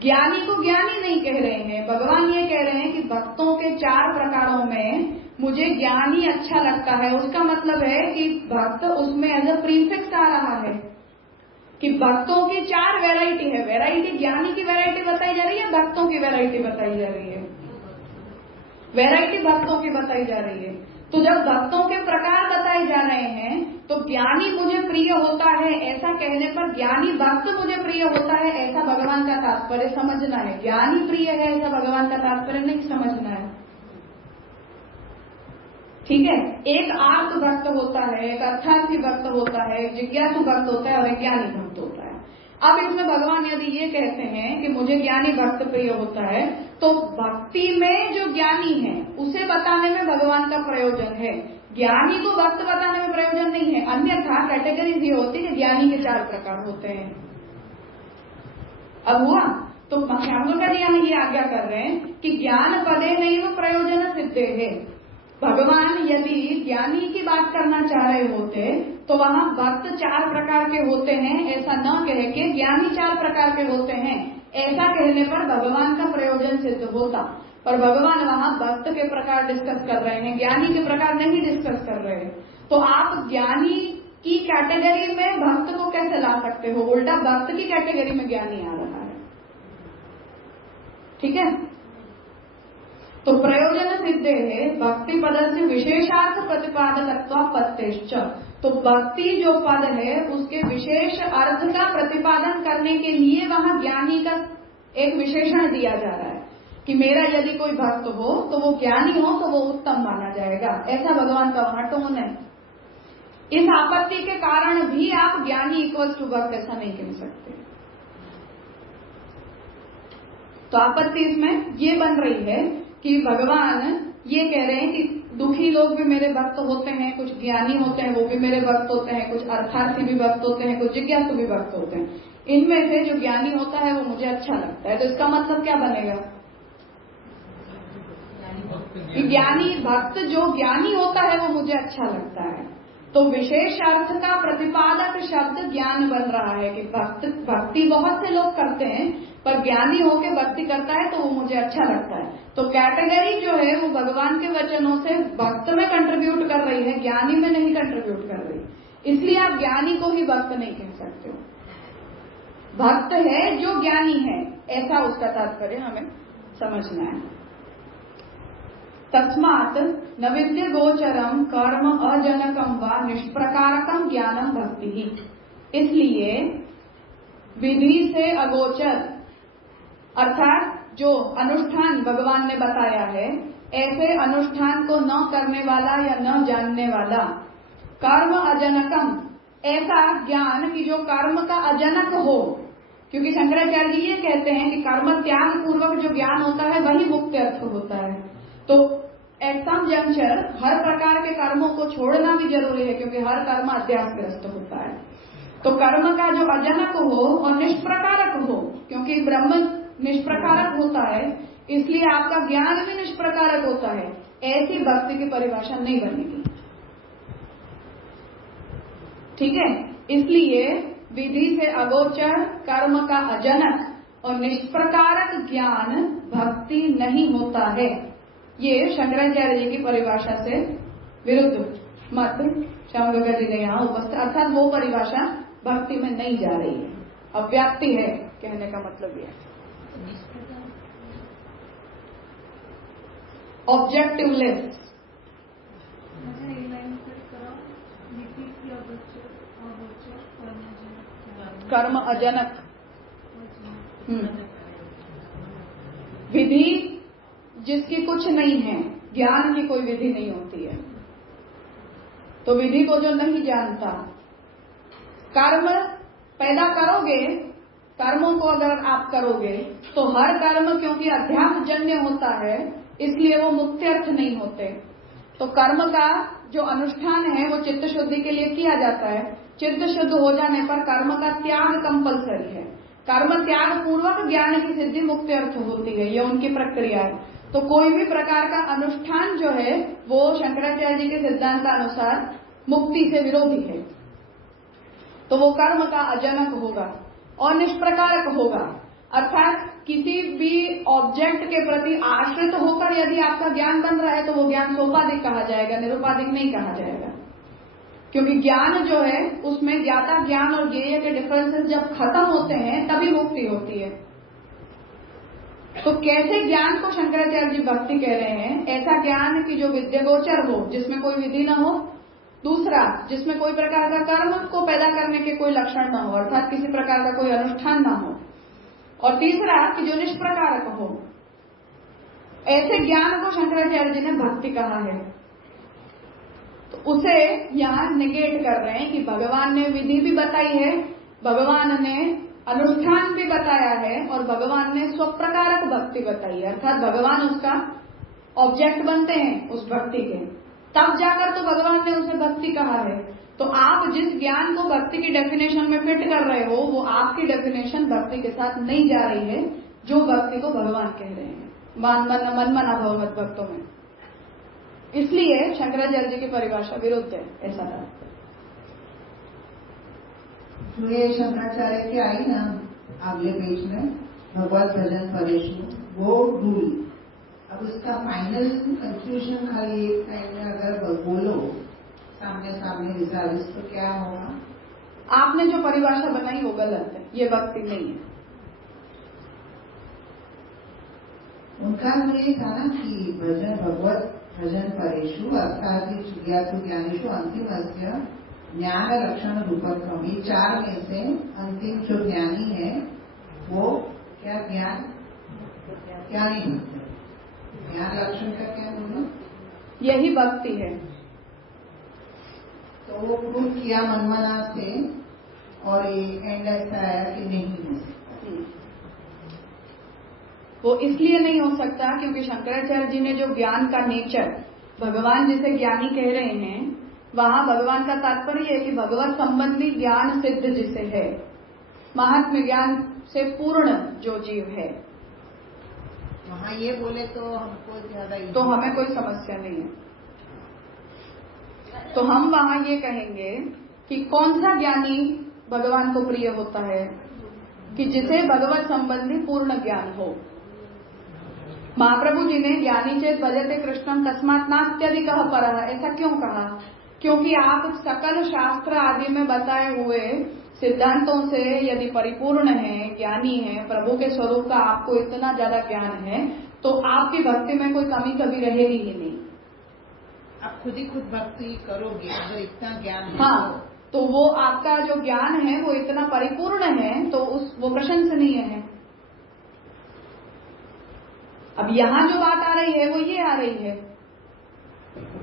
ज्ञानी को ज्ञानी नहीं कह रहे हैं, भगवान ये कह रहे हैं कि भक्तों के 4 प्रकारों में मुझे ज्ञानी अच्छा लगता है। उसका मतलब है कि भक्त उसमें एज अ प्रीफिक्स आ रहा है कि भक्तों की 4 वैरायटी है। वैरायटी ज्ञानी की वैरायटी बताई जा रही है, भक्तों की वैरायटी बताई जा रही है। वैरायटी भक्तों की बताई जा रही है। तो जब भक्तों के प्रकार बताए जा रहे हैं तो ज्ञानी मुझे प्रिय होता है ऐसा कहने पर ज्ञानी भक्त मुझे प्रिय होता है ऐसा भगवान का तात्पर्य समझना है। ज्ञानी प्रिय है ऐसा भगवान का तात्पर्य नहीं समझना है। ठीक है, एक आर्त भक्त होता है, एक अर्थार्थी भक्त होता है, एक जिज्ञासु भक्त होता है और एक ज्ञानी भक्त होता है। अब इसमें भगवान यदि ये कहते हैं कि मुझे ज्ञानी भक्त प्रिय होता है तो भक्ति में जो ज्ञानी है उसे बताने में भगवान का प्रयोजन है, ज्ञानी को भक्त बताने में प्रयोजन नहीं है। अन्यथा कैटेगरीज ये होती है कि ज्ञानी के 4 प्रकार होते हैं। अब हुआ तो श्यामल जी यहाँ ये आज्ञा कर रहे हैं कि ज्ञान पदे नहीं वो प्रयोजन सिद्धे है। भगवान यदि ज्ञानी की बात करना चाह रहे होते तो वहाँ भक्त 4 प्रकार के होते हैं ऐसा न कह के ज्ञानी 4 प्रकार के होते हैं ऐसा कहने पर भगवान का प्रयोजन सिद्ध होता। पर भगवान वहाँ भक्त के प्रकार डिस्कस कर रहे हैं, ज्ञानी के प्रकार नहीं डिस्कस कर रहे हैं। तो आप ज्ञानी की कैटेगरी में भक्त को कैसे ला सकते हो? उल्टा भक्त की कैटेगरी में ज्ञानी आ रहा है। ठीक है, तो प्रयोजन सिद्धे है भक्ति पद से विशेषार्थ प्रतिपादकत्व पत्तेश्च। तो भक्ति जो पद है उसके विशेष अर्थ का प्रतिपादन करने के लिए वहाँ ज्ञानी का एक विशेषण दिया जा रहा है कि मेरा यदि कोई भक्त हो तो वो ज्ञानी हो तो वो उत्तम माना जाएगा, ऐसा भगवान का वहाँ टोन है। इस आपत्ति के कारण भी आप ज्ञानी इक्वल टू भक्त ऐसा नहीं कह सकते। तो आपत्ति इसमें ये बन रही है कि भगवान ये कह रहे हैं कि दुखी लोग भी मेरे भक्त होते हैं, कुछ ज्ञानी होते हैं वो भी मेरे भक्त होते हैं, कुछ अर्थार्थी भी भक्त होते हैं, कुछ जिज्ञासु भी भक्त होते हैं। इनमें से जो ज्ञानी होता है वो मुझे अच्छा लगता है। तो इसका मतलब क्या बनेगा कि ज्ञानी भक्त जो ज्ञानी होता है वो मुझे अच्छा लगता है। तो तो विशेष अर्थ का प्रतिपादक शब्द ज्ञान बन रहा है कि भक्ति बहुत से लोग करते हैं, पर ज्ञानी होके भक्ति करता है तो वो मुझे अच्छा लगता है। तो कैटेगरी जो है वो भगवान के वचनों से भक्त में कंट्रीब्यूट कर रही है, ज्ञानी में नहीं कंट्रीब्यूट कर रही। इसलिए आप ज्ञानी को ही भक्त नहीं कह सकते हो। भक्त है जो ज्ञानी है, ऐसा उसका तात्पर्य हमें समझना है। तस्मात् न विद्य गोचरम कर्म अजनकम व निष्प्रकारकम ज्ञानम भक्ति ही। इसलिए विधि से अगोचर अर्थात जो अनुष्ठान भगवान ने बताया है, ऐसे अनुष्ठान को न करने वाला या न जानने वाला, कर्म अजनकम ऐसा ज्ञान कि जो कर्म का अजनक हो, क्योंकि शंकराचार्य जी ये कहते हैं कि कर्म त्याग पूर्वक जो ज्ञान होता है वही मुक्ति अर्थ होता है। तो एट सम जंक्चर हर प्रकार के कर्मों को छोड़ना भी जरूरी है, क्योंकि हर कर्म अध्यासग्रस्त होता है। तो कर्म का जो अजनक हो और निष्प्रकारक हो, क्योंकि ब्रह्म निष्प्रकारक होता है, इसलिए आपका ज्ञान भी निष्प्रकारक होता है। ऐसी भक्ति की परिभाषा नहीं बनेगी, ठीक है। इसलिए विधि से अगोचर, कर्म का अजनक और निष्प्रकारक ज्ञान भक्ति नहीं होता है। ये शंकराचार्य जी की परिभाषा से विरुद्ध मत श्यामगंगा जी ने यहाँ उपस्थित, अर्थात वो परिभाषा भक्ति में नहीं जा रही है, अव्याप्ति है, कहने का मतलब यह ऑब्जेक्टिवलेस। कर्म अजनक, विधि जिसकी कुछ नहीं है, ज्ञान की कोई विधि नहीं होती है, तो विधि को जो नहीं जानता, कर्म पैदा करोगे, कर्मों को अगर आप करोगे तो हर कर्म क्योंकि अध्यात्मजन्य होता है, इसलिए वो मुक्ति अर्थ नहीं होते। तो कर्म का जो अनुष्ठान है वो चित्त शुद्धि के लिए किया जाता है। चित्त शुद्ध हो जाने पर कर्म का त्याग कंपलसरी है। कर्म त्याग पूर्वक ज्ञान की सिद्धि मुक्ति अर्थ होती है, ये उनकी प्रक्रिया है। तो कोई भी प्रकार का अनुष्ठान जो है वो शंकराचार्य जी के सिद्धांतानुसार मुक्ति से विरोधी है, तो वो कर्म का अजनक होगा और निष्प्रकारक होगा। अर्थात किसी भी ऑब्जेक्ट के प्रति आश्रित होकर यदि आपका ज्ञान बन रहा है तो वो ज्ञान सोपाधिक कहा जाएगा, निरुपाधिक नहीं कहा जाएगा। क्योंकि ज्ञान जो है उसमें ज्ञाता ज्ञान और ज्ञेय के डिफरेंसेस जब खत्म होते हैं तभी मुक्ति होती है। तो कैसे ज्ञान को शंकराचार्य जी भक्ति कह रहे हैं? ऐसा ज्ञान कि जो विद्यागोचर हो, जिसमें कोई विधि न हो। दूसरा, जिसमें कोई प्रकार का कर्म को पैदा करने के कोई लक्षण न हो, अर्थात किसी प्रकार का कोई अनुष्ठान न हो। और तीसरा कि जो निष्प्रकारक हो। ऐसे ज्ञान को शंकराचार्य जी ने भक्ति कहा है। तो उसे यहाँ निगेट कर रहे हैं कि भगवान ने विधि भी बताई है, भगवान ने अनुष्ठान भी बताया है और भगवान ने स्वप्रकारक भक्ति बताई है। अर्थात भगवान उसका ऑब्जेक्ट बनते हैं उस भक्ति के, तब जाकर तो भगवान ने उसे भक्ति कहा है। तो आप जिस ज्ञान को भक्ति की डेफिनेशन में फिट कर रहे हो वो आपकी डेफिनेशन भक्ति के साथ नहीं जा रही है, जो भक्ति को भगवान कह रहे हैं मन मना भगवत भक्तों में। इसलिए शंकराचार्य जी की परिभाषा विरुद्ध है, ऐसा था। ये शंकराचार्य की आई ना अगले पेज में भगवत भजन परेशु वो रूल। अब उसका फाइनल कंक्लूजन खाली एक टाइम में अगर बोलो सामने सामने रिजल्ट तो क्या होगा? आपने जो परिभाषा बनाई वो गलत है, ये भक्ति नहीं है। उनका ये था ना कि भजन भगवत भजन परेशु अर्थात ज्ञानेशु अंतिम ज्ञान लक्षण रूपक्रम, ये चार में से अंतिम जो ज्ञानी है वो क्या ज्ञान क्या नहीं होता, ज्ञान लक्षण का क्या बोलो, यही भक्ति है। तो वो प्रूव किया मनमना से और ये एंड ऐसा आया कि नहीं हो सकता। वो इसलिए नहीं हो सकता क्योंकि शंकराचार्य जी ने जो ज्ञान का नेचर, भगवान जिसे ज्ञानी कह रहे हैं, वहां भगवान का तात्पर्य है कि भगवत संबंधी ज्ञान सिद्ध जिसे है, महात्म्य ज्ञान से पूर्ण जो जीव है, वहाँ ये बोले तो हमको ज्यादा तो हमें कोई समस्या नहीं है। तो हम वहां ये कहेंगे कि कौन सा ज्ञानी भगवान को प्रिय होता है कि जिसे भगवत संबंधी पूर्ण ज्ञान हो। महाप्रभु जी ने ज्ञानी चेत भजते कृष्णम तस्मात् नास्त्यधिकः परः ऐसा क्यों कहा? क्योंकि आप सकल शास्त्र आदि में बताए हुए सिद्धांतों से यदि परिपूर्ण है, ज्ञानी है, प्रभु के स्वरूप का आपको इतना ज्यादा ज्ञान है, तो आपकी भक्ति में कोई कमी कभी रहेगी ही नहीं। आप खुद ही खुद भक्ति करोगे अगर इतना ज्ञान है। हाँ, तो वो आपका जो ज्ञान है वो इतना परिपूर्ण है तो वो प्रशंसनीय है। अब यहाँ जो बात आ रही है वो ये आ रही है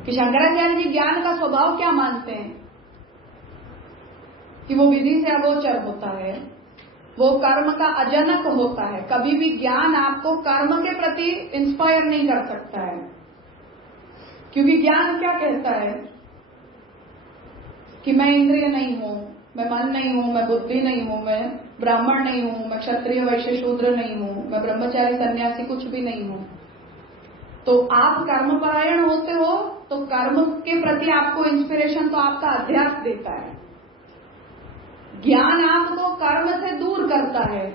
कि शंकराचार्य जी ज्ञान का स्वभाव क्या मानते हैं कि वो विधि से अगोचर होता है, वो कर्म का अजनक होता है। कभी भी ज्ञान आपको कर्म के प्रति इंस्पायर नहीं कर सकता है, क्योंकि ज्ञान क्या कहता है कि मैं इंद्रिय नहीं हूं, मैं मन नहीं हूं, मैं बुद्धि नहीं हूं, मैं ब्राह्मण नहीं हूं, मैं क्षत्रिय वैश्य शूद्र नहीं हूं, मैं ब्रह्मचारी सन्यासी कुछ भी नहीं हूं। तो आप कर्मपरायण होते हो तो कर्म के प्रति आपको इंस्पिरेशन तो आपका अध्यास देता है। ज्ञान आपको कर्म से दूर करता है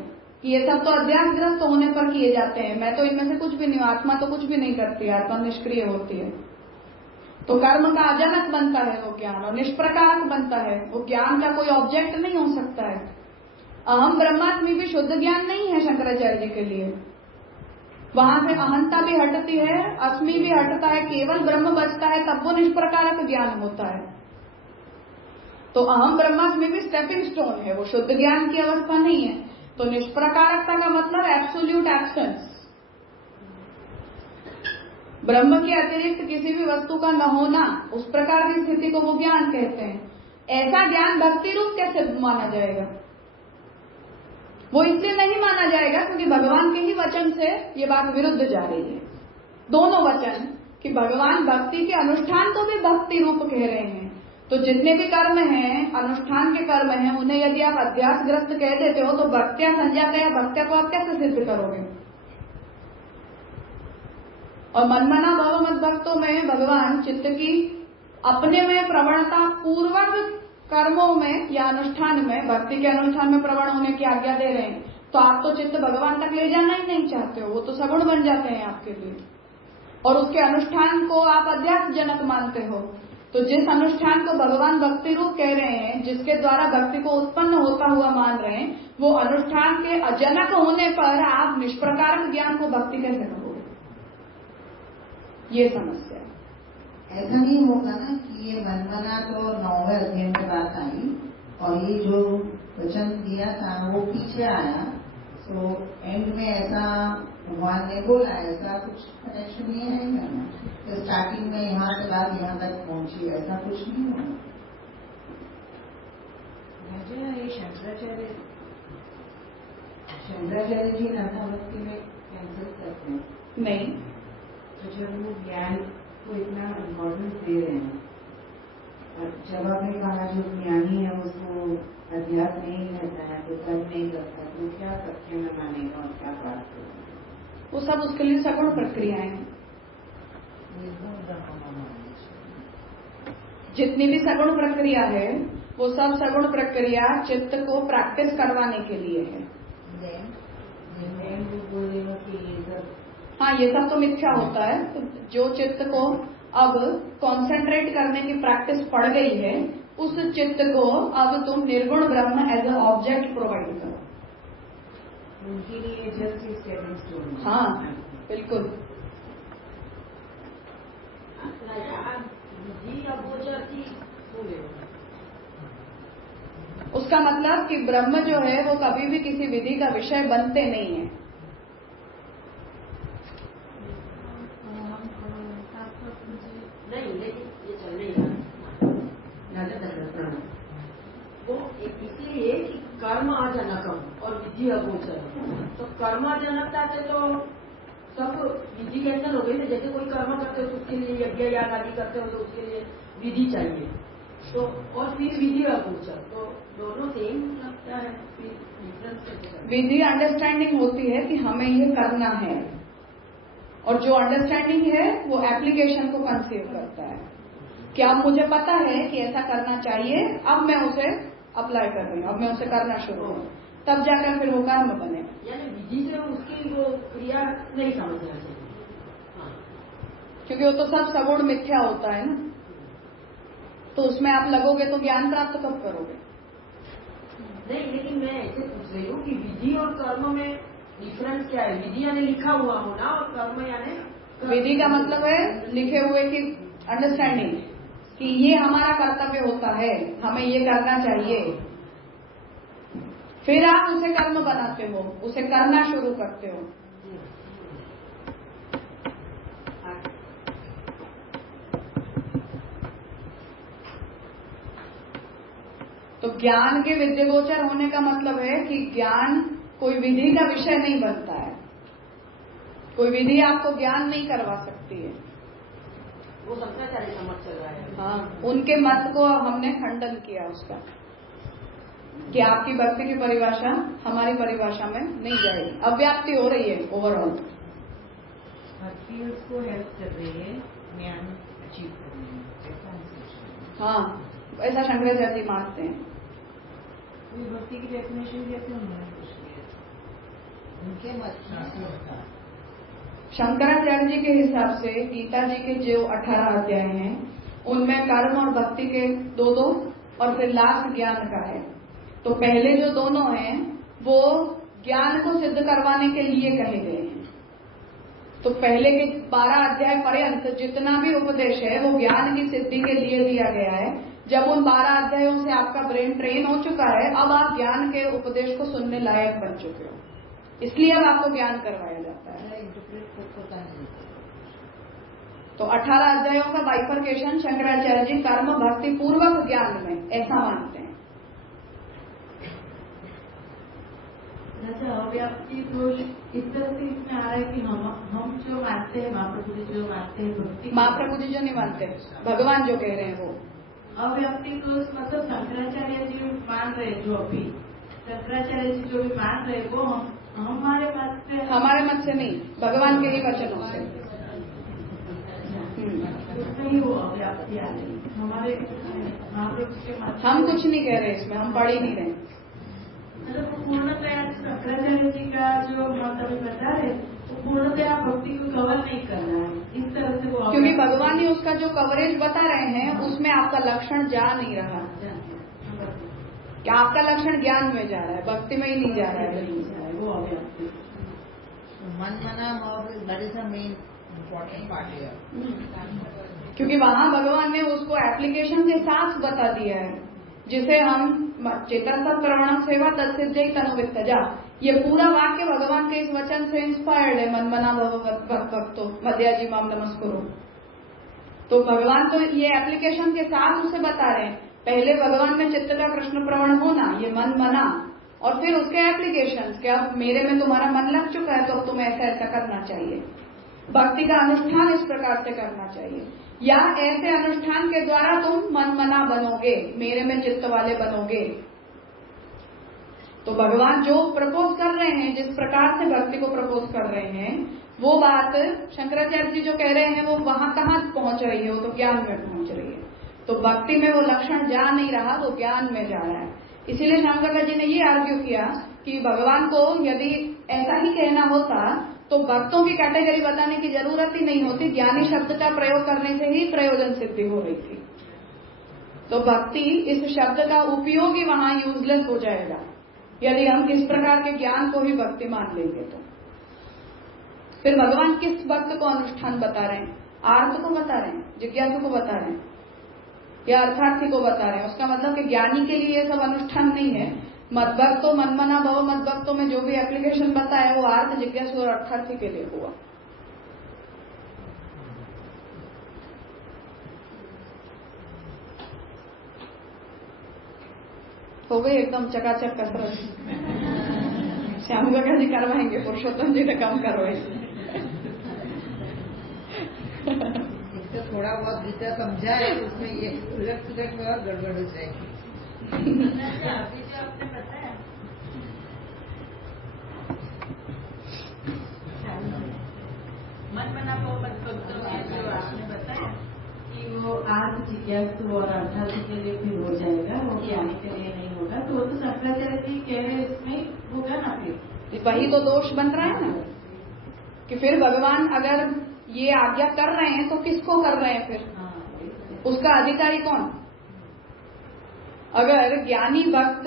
कि ये सब तो अध्यासग्रस्त होने पर किए जाते हैं, मैं तो इनमें से कुछ भी नहीं हूं, आत्मा तो कुछ भी नहीं करती, आत्मा निष्क्रिय होती है। तो कर्म का अजनक बनता है वो ज्ञान और निष्प्रकारक बनता है। वो ज्ञान का कोई ऑब्जेक्ट नहीं हो सकता है। अहम ब्रह्मास्मि भी शुद्ध ज्ञान नहीं है शंकराचार्य जी के लिए। वहां से अहंता भी हटती है, अस्मि भी हटता है, केवल ब्रह्म बचता है, तब वो निष्प्रकारक ज्ञान होता है। तो अहम ब्रह्मास्मि भी स्टेपिंग स्टोन है, वो शुद्ध ज्ञान की अवस्था नहीं है। तो निष्प्रकारकता का मतलब एब्सोल्यूट एब्सेंस, ब्रह्म के अतिरिक्त किसी भी वस्तु का न होना, उस प्रकार की स्थिति को वो ज्ञान कहते हैं। ऐसा ज्ञान भक्ति रूप कैसे माना जाएगा? वो इसलिए नहीं माना जाएगा क्योंकि भगवान के ही वचन से ये बात विरुद्ध जा रही है। दोनों वचन कि भगवान भक्ति के अनुष्ठान को भी भक्ति रूप कह रहे हैं। तो जितने भी कर्म हैं, अनुष्ठान के कर्म हैं, उन्हें यदि आप अध्यासग्रस्त कह देते हो तो भक्त्या संज्ञाता या भक्त्या को आप कैसे सिद्ध करोगे? और मनमना भव मत भक्तों में भगवान चित्त की अपने में प्रवणता पूर्वक कर्मों में या अनुष्ठान में, भक्ति के अनुष्ठान में प्रवण होने की आज्ञा दे रहे हैं। तो आप तो चित्त भगवान तक ले जाना ही नहीं चाहते हो, वो तो सगुण बन जाते हैं आपके लिए, और उसके अनुष्ठान को आप अध्यासजनक मानते हो। तो जिस अनुष्ठान को भगवान भक्ति रूप कह रहे हैं, जिसके द्वारा भक्ति को उत्पन्न होता हुआ मान रहे हैं, वो अनुष्ठान के अजनक होने पर आप निष्प्रकारक ज्ञान को भक्ति कैसे करोगे? ये समस्या है। ऐसा नहीं होगा ना कि ये मनमना तो 9वें अध्ययन के बाद आई और ये जो वचन दिया था वो पीछे आया, तो एंड में ऐसा भगवान ने बोला, ऐसा कुछ कनेक्शन नहीं है ना। तो स्टार्टिंग में यहाँ से बात यहाँ तक पहुंची, ऐसा कुछ नहीं हुआ। मुझे ये शंकराचार्य जी नंदावती में कैंसिल करते हैं नहीं, तो जब वो ज्ञान को इतना इम्पोर्टेंस दे रहे हैं, और जब आपने कहा जो ज्ञानी है उसको अध्यास नहीं रहता है, तो तब नहीं करता, तो क्या सत्य में मानेगा और क्या बात करेगा? वो सब उसके लिए सगुण प्रक्रियाएं हैं। जितनी भी सगुण प्रक्रिया है वो सब सगुण प्रक्रिया चित्त को प्रैक्टिस करवाने के लिए है। हाँ, ये सब तो मिथ्या होता है। तो जो चित्त को अब कंसंट्रेट करने की प्रैक्टिस पड़ गई है, उस चित्त को अब तुम निर्गुण ब्रह्म एज ए ऑब्जेक्ट प्रोवाइड करो। उनके लिए जस्ट स्टेपिंग स्टोन। हाँ, बिल्कुल। उसका मतलब कि ब्रह्म जो है वो कभी भी किसी विधि का विषय बनते नहीं है। नहीं, लेकिन ये चल नहीं रहा वो इसलिए कि कर्माजनकम और विधि अगोचरम। तो कर्माजनकता से तो सब विधि कैंसल हो गई ना। जैसे कोई कर्म करते हो तो उसके लिए यज्ञ याग आदि करते हो तो उसके लिए विधि चाहिए, तो और फिर विधि अगोचर, तो दोनों सेम लगता है। विधि अंडरस्टैंडिंग होती है कि हमें ये करना है, और जो अंडरस्टैंडिंग है वो एप्लीकेशन को कंसीव करता है। कि अब मुझे पता है कि ऐसा करना चाहिए, अब मैं उसे अप्लाई कर रही हूँ, अब मैं उसे करना शुरू करूँ, तब जाकर फिर वो कर्म बनेगा। यानी विधि से उसकी वो क्रिया नहीं समझना चाहिए। क्योंकि वो तो सब सगुण मिथ्या होता है ना, तो उसमें आप लगोगे तो ज्ञान प्राप्त कब करोगे? नहीं, लेकिन मैं ऐसे पूछ रही हूँ कि विधि और कर्म में डिफरेंस क्या है? विधि यानी लिखा हुआ होना और कर्म यानी विधि का मतलब है लिखे हुए की अंडरस्टैंडिंग कि ये हमारा कर्तव्य होता है, हमें ये करना चाहिए, फिर आप उसे कर्म बनाते हो, उसे करना शुरू करते हो। तो ज्ञान के विद्यगोचर होने का मतलब है कि ज्ञान कोई विधि का विषय नहीं बनता है, कोई विधि आपको ज्ञान नहीं करवा सकती है। वो शंकराचार्य समझ चल रहा है। हाँ, उनके मत को हमने खंडन किया उसका, कि आपकी भक्ति की परिभाषा हमारी परिभाषा में नहीं जाएगी। अव्याप्ति हो रही है ओवरऑल। भक्ति उसको हेल्प कर रही है ज्ञान अचीव करने में, ऐसा हम सोचते हैं। हाँ, ऐसा शंकराचार्य जी मानते हैं। भक्ति की डेफिनेशन कैसे उन्होंने कुछ किया उनके मत शंकराचार्य जी के हिसाब से गीता जी के जो 18 अध्याय हैं उनमें कर्म और भक्ति के दो और फिर लास्ट ज्ञान का है। तो पहले जो दोनों हैं वो ज्ञान को सिद्ध करवाने के लिए कहे गए हैं। तो पहले के 12 अध्याय पर्यंत जितना भी उपदेश है वो ज्ञान की सिद्धि के लिए दिया गया है। जब उन 12 अध्यायों से आपका ब्रेन ट्रेन हो चुका है, अब आप ज्ञान के उपदेश को सुनने लायक बन चुके हो, इसलिए अब आपको ज्ञान करवाया जाता है। तो 18 अध्यायों का बाइफर्केशन शंकराचार्य जी कर्म भक्ति पूर्वक ज्ञान में ऐसा मानते हैं। अच्छा, अव्याप्ति दोष इस तरह से इसमें आ रहा है कि हम जो मानते हैं, महाप्रभु जी जो मानते हैं भक्ति, महाप्रभु जी जो नहीं मानते, भगवान जो कह रहे हैं वो अव्याप्ति दोष मतलब शंकराचार्य जी मान रहे, जो अभी शंकराचार्य जी जो भी मान रहे वो हमारे मत से नहीं, भगवान के ही वचनों से उसमें ही वो अव्याप्ति आ रही। हमारे महाप्रभु के मत हम कुछ नहीं कह रहे इसमें, हम पढ़ ही नहीं रहे। मतलब पूर्णतया शंकराचार्य जी का जो मत अभी बता रहे वो पूर्णतया भक्ति को कवर नहीं कर रहा है, इस तरह से वो, क्योंकि भगवान ही उसका जो कवरेज बता रहे हैं उसमें आपका लक्षण जा नहीं रहा, क्या आपका लक्षण ज्ञान में जा रहा है, भक्ति में ही नहीं जा रहा है। वो अव्याप्ति मन मना that is the main important part here. क्योंकि वहां भगवान ने उसको एप्लीकेशन के साथ बता दिया है, जिसे हम चेतन प्रवण सेवा तत्सिद्धि तनुवित्तजा, ये पूरा वाक्य भगवान के इस वचन से इंस्पायर्ड है। मन मना भक्तो मध्याजी माम नमस्कुरु। तो भगवान तो ये एप्लीकेशन के साथ उसे बता रहे हैं, पहले भगवान में चित्त का कृष्ण प्रवण होना, ये मन मना, और फिर उसके एप्लीकेशन कि अब मेरे में तुम्हारा मन लग चुका है तो अब तुम्हें ऐसा ऐसा करना चाहिए, भक्ति का अनुष्ठान इस प्रकार से करना चाहिए, या ऐसे अनुष्ठान के द्वारा तुम मन मना बनोगे, मेरे में चित्त वाले बनोगे। तो भगवान जो प्रपोज कर रहे हैं, जिस प्रकार से भक्ति को प्रपोज कर रहे हैं, वो बात शंकराचार्य जी जो कह रहे हैं वो वहां कहाँ पहुंच रही है, वो तो ज्ञान में पहुंच रही है। तो भक्ति में वो लक्षण जा नहीं रहा, वो ज्ञान में जा रहा है। इसीलिए शंकराचार्य जी ने ये आर्ग्यू किया कि भगवान को यदि ऐसा ही कहना होता तो भक्तों की कैटेगरी बताने की जरूरत ही नहीं होती, ज्ञानी शब्द का प्रयोग करने से ही प्रयोजन सिद्धि हो रही थी। तो भक्ति इस शब्द का उपयोग ही वहां यूजलेस हो जाएगा यदि हम किस प्रकार के ज्ञान को ही भक्ति मान लेंगे। तो फिर भगवान किस भक्त को अनुष्ठान बता रहे हैं, आर्थ को बता रहे हैं, जिज्ञासु को बता रहे हैं, या अर्थार्थी को बता रहे हैं। उसका मतलब कि ज्ञानी के लिए ये सब अनुष्ठान नहीं है। मदभक्तो मनमना भव मदभक्तों में जो भी एप्लीकेशन बताया वो आर्थ जिज्ञासु और अर्थार्थी के लिए हुआ। हो गई एकदम चकाचक कसरत। श्याम गंगा जी करवाएंगे, पुरुषोत्तम जी ने कम करवाई। इसका थोड़ा बहुत गीता समझा है, उसमें ये उलट पुलट में और गड़बड़ हो जाएगी। अभी जो आपने बताया मन बना वो जो आपने बताया कि वो आर्थ मात्र जिज्ञासु और अर्थार्थी के लिए फिर हो जाएगा, वो ज्ञानी के लिए नहीं होगा। तो वो तो शंकराचार्य जी कह रहे इसमें होगा ना फिर वही तो दोष बन रहा है ना कि फिर भगवान अगर ये आज्ञा कर रहे हैं तो किसको कर रहे हैं फिर? उसका अधिकारी कौन? अगर ज्ञानी भक्त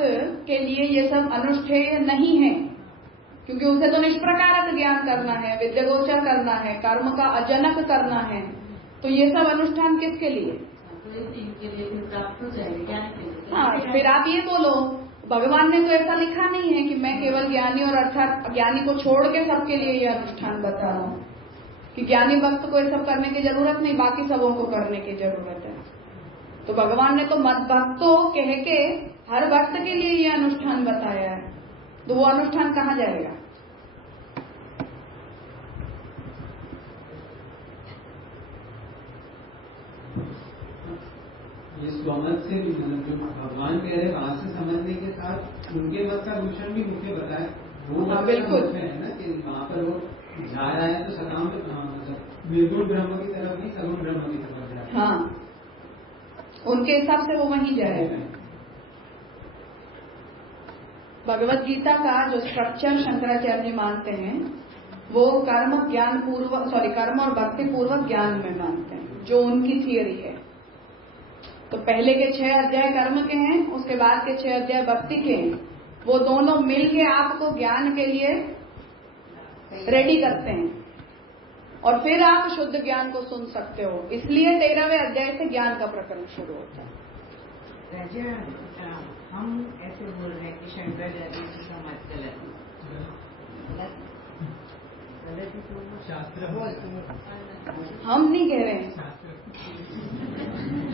के लिए ये सब अनुष्ठेय नहीं है, क्योंकि उसे तो निष्प्रकारक ज्ञान करना है, विद्यागोचर करना है, कर्म का अजनक करना है, तो ये सब अनुष्ठान किसके लिए? इनके लिए फिर प्राप्त हो जाएगा ज्ञान के लिए। हाँ, फिर आप ये बोलो भगवान ने तो ऐसा लिखा नहीं है कि मैं केवल ज्ञानी और अर्थात ज्ञानी को छोड़ के सबके लिए ये अनुष्ठान बता रहा हूँ कि ज्ञानी भक्त को ये सब करने की जरूरत नहीं, बाकी सबों को करने की जरूरत है। तो भगवान ने तो मत भक्तों कह के हर भक्त के लिए ये अनुष्ठान बताया है, तो वो अनुष्ठान कहाँ जाएगा? ये स्वमत से भी मतलब जो भगवान कह रहे वहां से समझने के साथ उनके मत का दूषण भी मुझे बताए। वो हाँ, बिल्कुल है ना कि वहाँ पर वो जा रहा है तो सकाम मतलब निर्गुण ब्रह्म की तरफ नहीं सगुण ब्रह्म की तरफ जा रहा है। हाँ, उनके हिसाब से वो वहीं जाएगा। भगवत गीता का जो स्ट्रक्चर शंकराचार्य जी मानते हैं वो कर्म ज्ञान पूर्वक कर्म और भक्ति पूर्वक ज्ञान में मानते हैं, जो उनकी थियरी है। तो पहले के 6 अध्याय कर्म के हैं, उसके बाद के 6 अध्याय भक्ति के हैं। वो दोनों मिलके आपको ज्ञान के लिए रेडी करते हैं और फिर आप शुद्ध ज्ञान को सुन सकते हो। इसलिए 13वें अध्याय से ज्ञान का प्रकरण शुरू होता है। हम ऐसे बोल रहे हैं कि शंकराचार्य जी का मत गलत शास्त्र हम नहीं कह रहे हैं,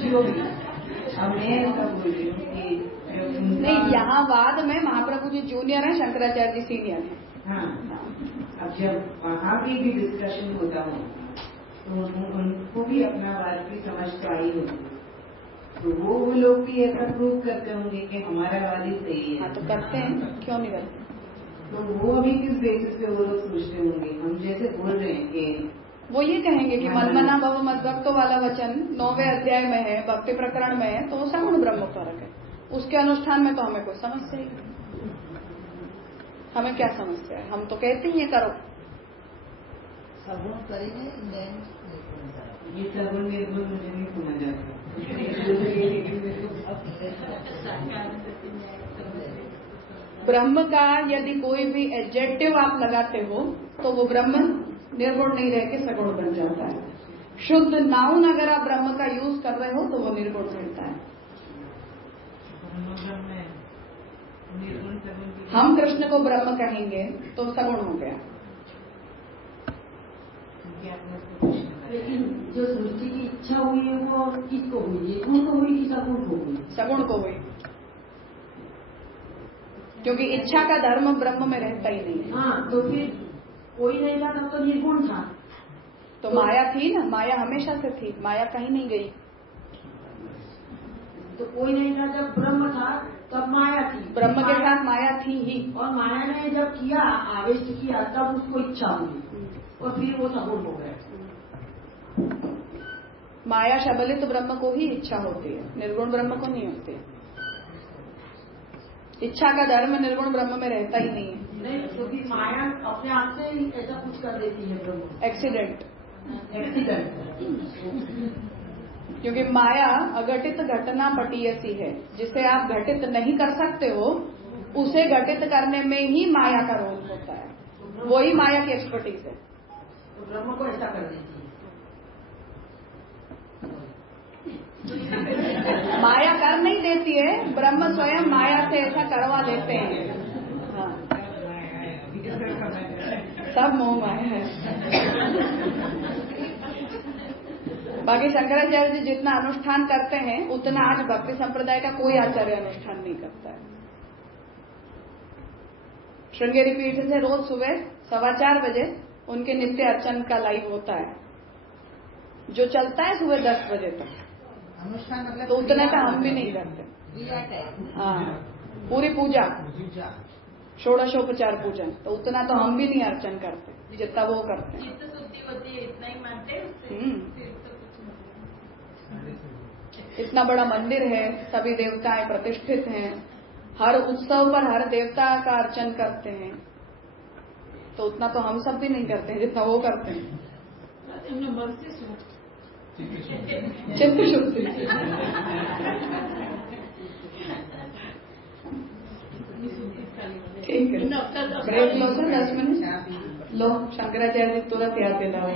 जो भी अब मैं ऐसा बोल रही हूँ कि नहीं, यहाँ बाद में महाप्रभु जी जूनियर हैं, शंकराचार्य जी सीनियर हैं। हाँ, अब जब वहाँ भी डिस्कशन होता हो तो उनको भी अपना बात की समझ तो आई होगी, तो वो लोग भी ऐसा प्रूव करते होंगे कि हमारा वाद ही सही है। हाँ, तो करते हैं, क्यों नहीं करते? तो वो अभी किस बेसिस पे वो लोग सोचते होंगे? हम जैसे बोल रहे हैं कि वो ये कहेंगे कि मनमना भव मद्भक्तो वाला वचन 9वें अध्याय में है, भक्ति प्रकरण में है, तो वो सगुण ब्रह्म फर्क है। उसके अनुष्ठान में तो हमें कोई समस्या ही नहीं। हमें क्या समस्या है? हम तो कहते ही करो सगुण करेंगे। ये सगुण निर्गुण मुझे नहीं समझ आता। ब्रह्म का यदि कोई भी एडजेक्टिव आप लगाते हो तो वो ब्रह्म निर्गुण नहीं रह के सगुण बन जाता है। शुद्ध नाउन अगर आप ब्रह्म का यूज कर रहे हो तो वो निर्गुण रहता है। हम कृष्ण को ब्रह्म कहेंगे तो सगुण हो गया। लेकिन जो सृष्टि की इच्छा हुई है वो किसको हुई? निर्गुण को हुई कि सगुण को हुई? सगुण को हुई, क्योंकि इच्छा का धर्म ब्रह्म में रहता ही नहीं। हाँ, तो फिर कोई नहीं था तब तो निर्गुण था। तो माया थी ना, माया हमेशा से थी, माया कहीं नहीं गई। तो कोई नहीं था जब ब्रह्म था तब माया थी, ब्रह्म के साथ माया थी ही। और माया ने जब किया आवेश किया तब उसको इच्छा हुई और फिर वो सगुण हो गया। माया शबलित ब्रह्म को ही इच्छा होती है, निर्गुण ब्रह्म को नहीं होती। इच्छा का धर्म निर्गुण ब्रह्म में रहता ही नहीं है। नहीं, क्योंकि माया अपने आप से ही ऐसा कुछ कर देती है ब्रह्म। एक्सीडेंट। क्योंकि माया अघटित घटना पटीयसी है, जिसे आप घटित नहीं कर सकते हो उसे घटित करने में ही माया का रोल होता है। वही माया की एक्सपर्टीज है। तो ब्रह्म को ऐसा कर देती है। माया कर नहीं देती है, ब्रह्म स्वयं माया से ऐसा करवा देते हैं। हाँ, सब मोह माया है। बाकी शंकराचार्य जी जितना अनुष्ठान करते हैं उतना आज भक्ति संप्रदाय का कोई आचार्य अनुष्ठान नहीं करता है। श्रृंगेरी पीठ से रोज सुबह 4:15 बजे उनके नित्य अर्चन का लाइव होता है, जो चलता है सुबह 10 बजे तक। अनुष्ठान मतलब तो उतने का हम भी नहीं करते। हाँ, पूरी पूजा, षोडशोपचार पूजन, तो उतना तो हम भी नहीं अर्चन करते जितना वो करते हैं। चित्त शुद्धि होती है, इतना ही मानते हैं। इतना बड़ा मंदिर है, सभी देवताएं प्रतिष्ठित हैं, हर उत्सव पर हर देवता का अर्चन करते हैं, तो उतना तो हम सब भी नहीं करते हैं जितना वो करते हैं। चित्त शुद्धि। ठीक है, ब्रेक लो सर 10 मिनट लो, शंकराचार्य तुरंत याद दिलाओ।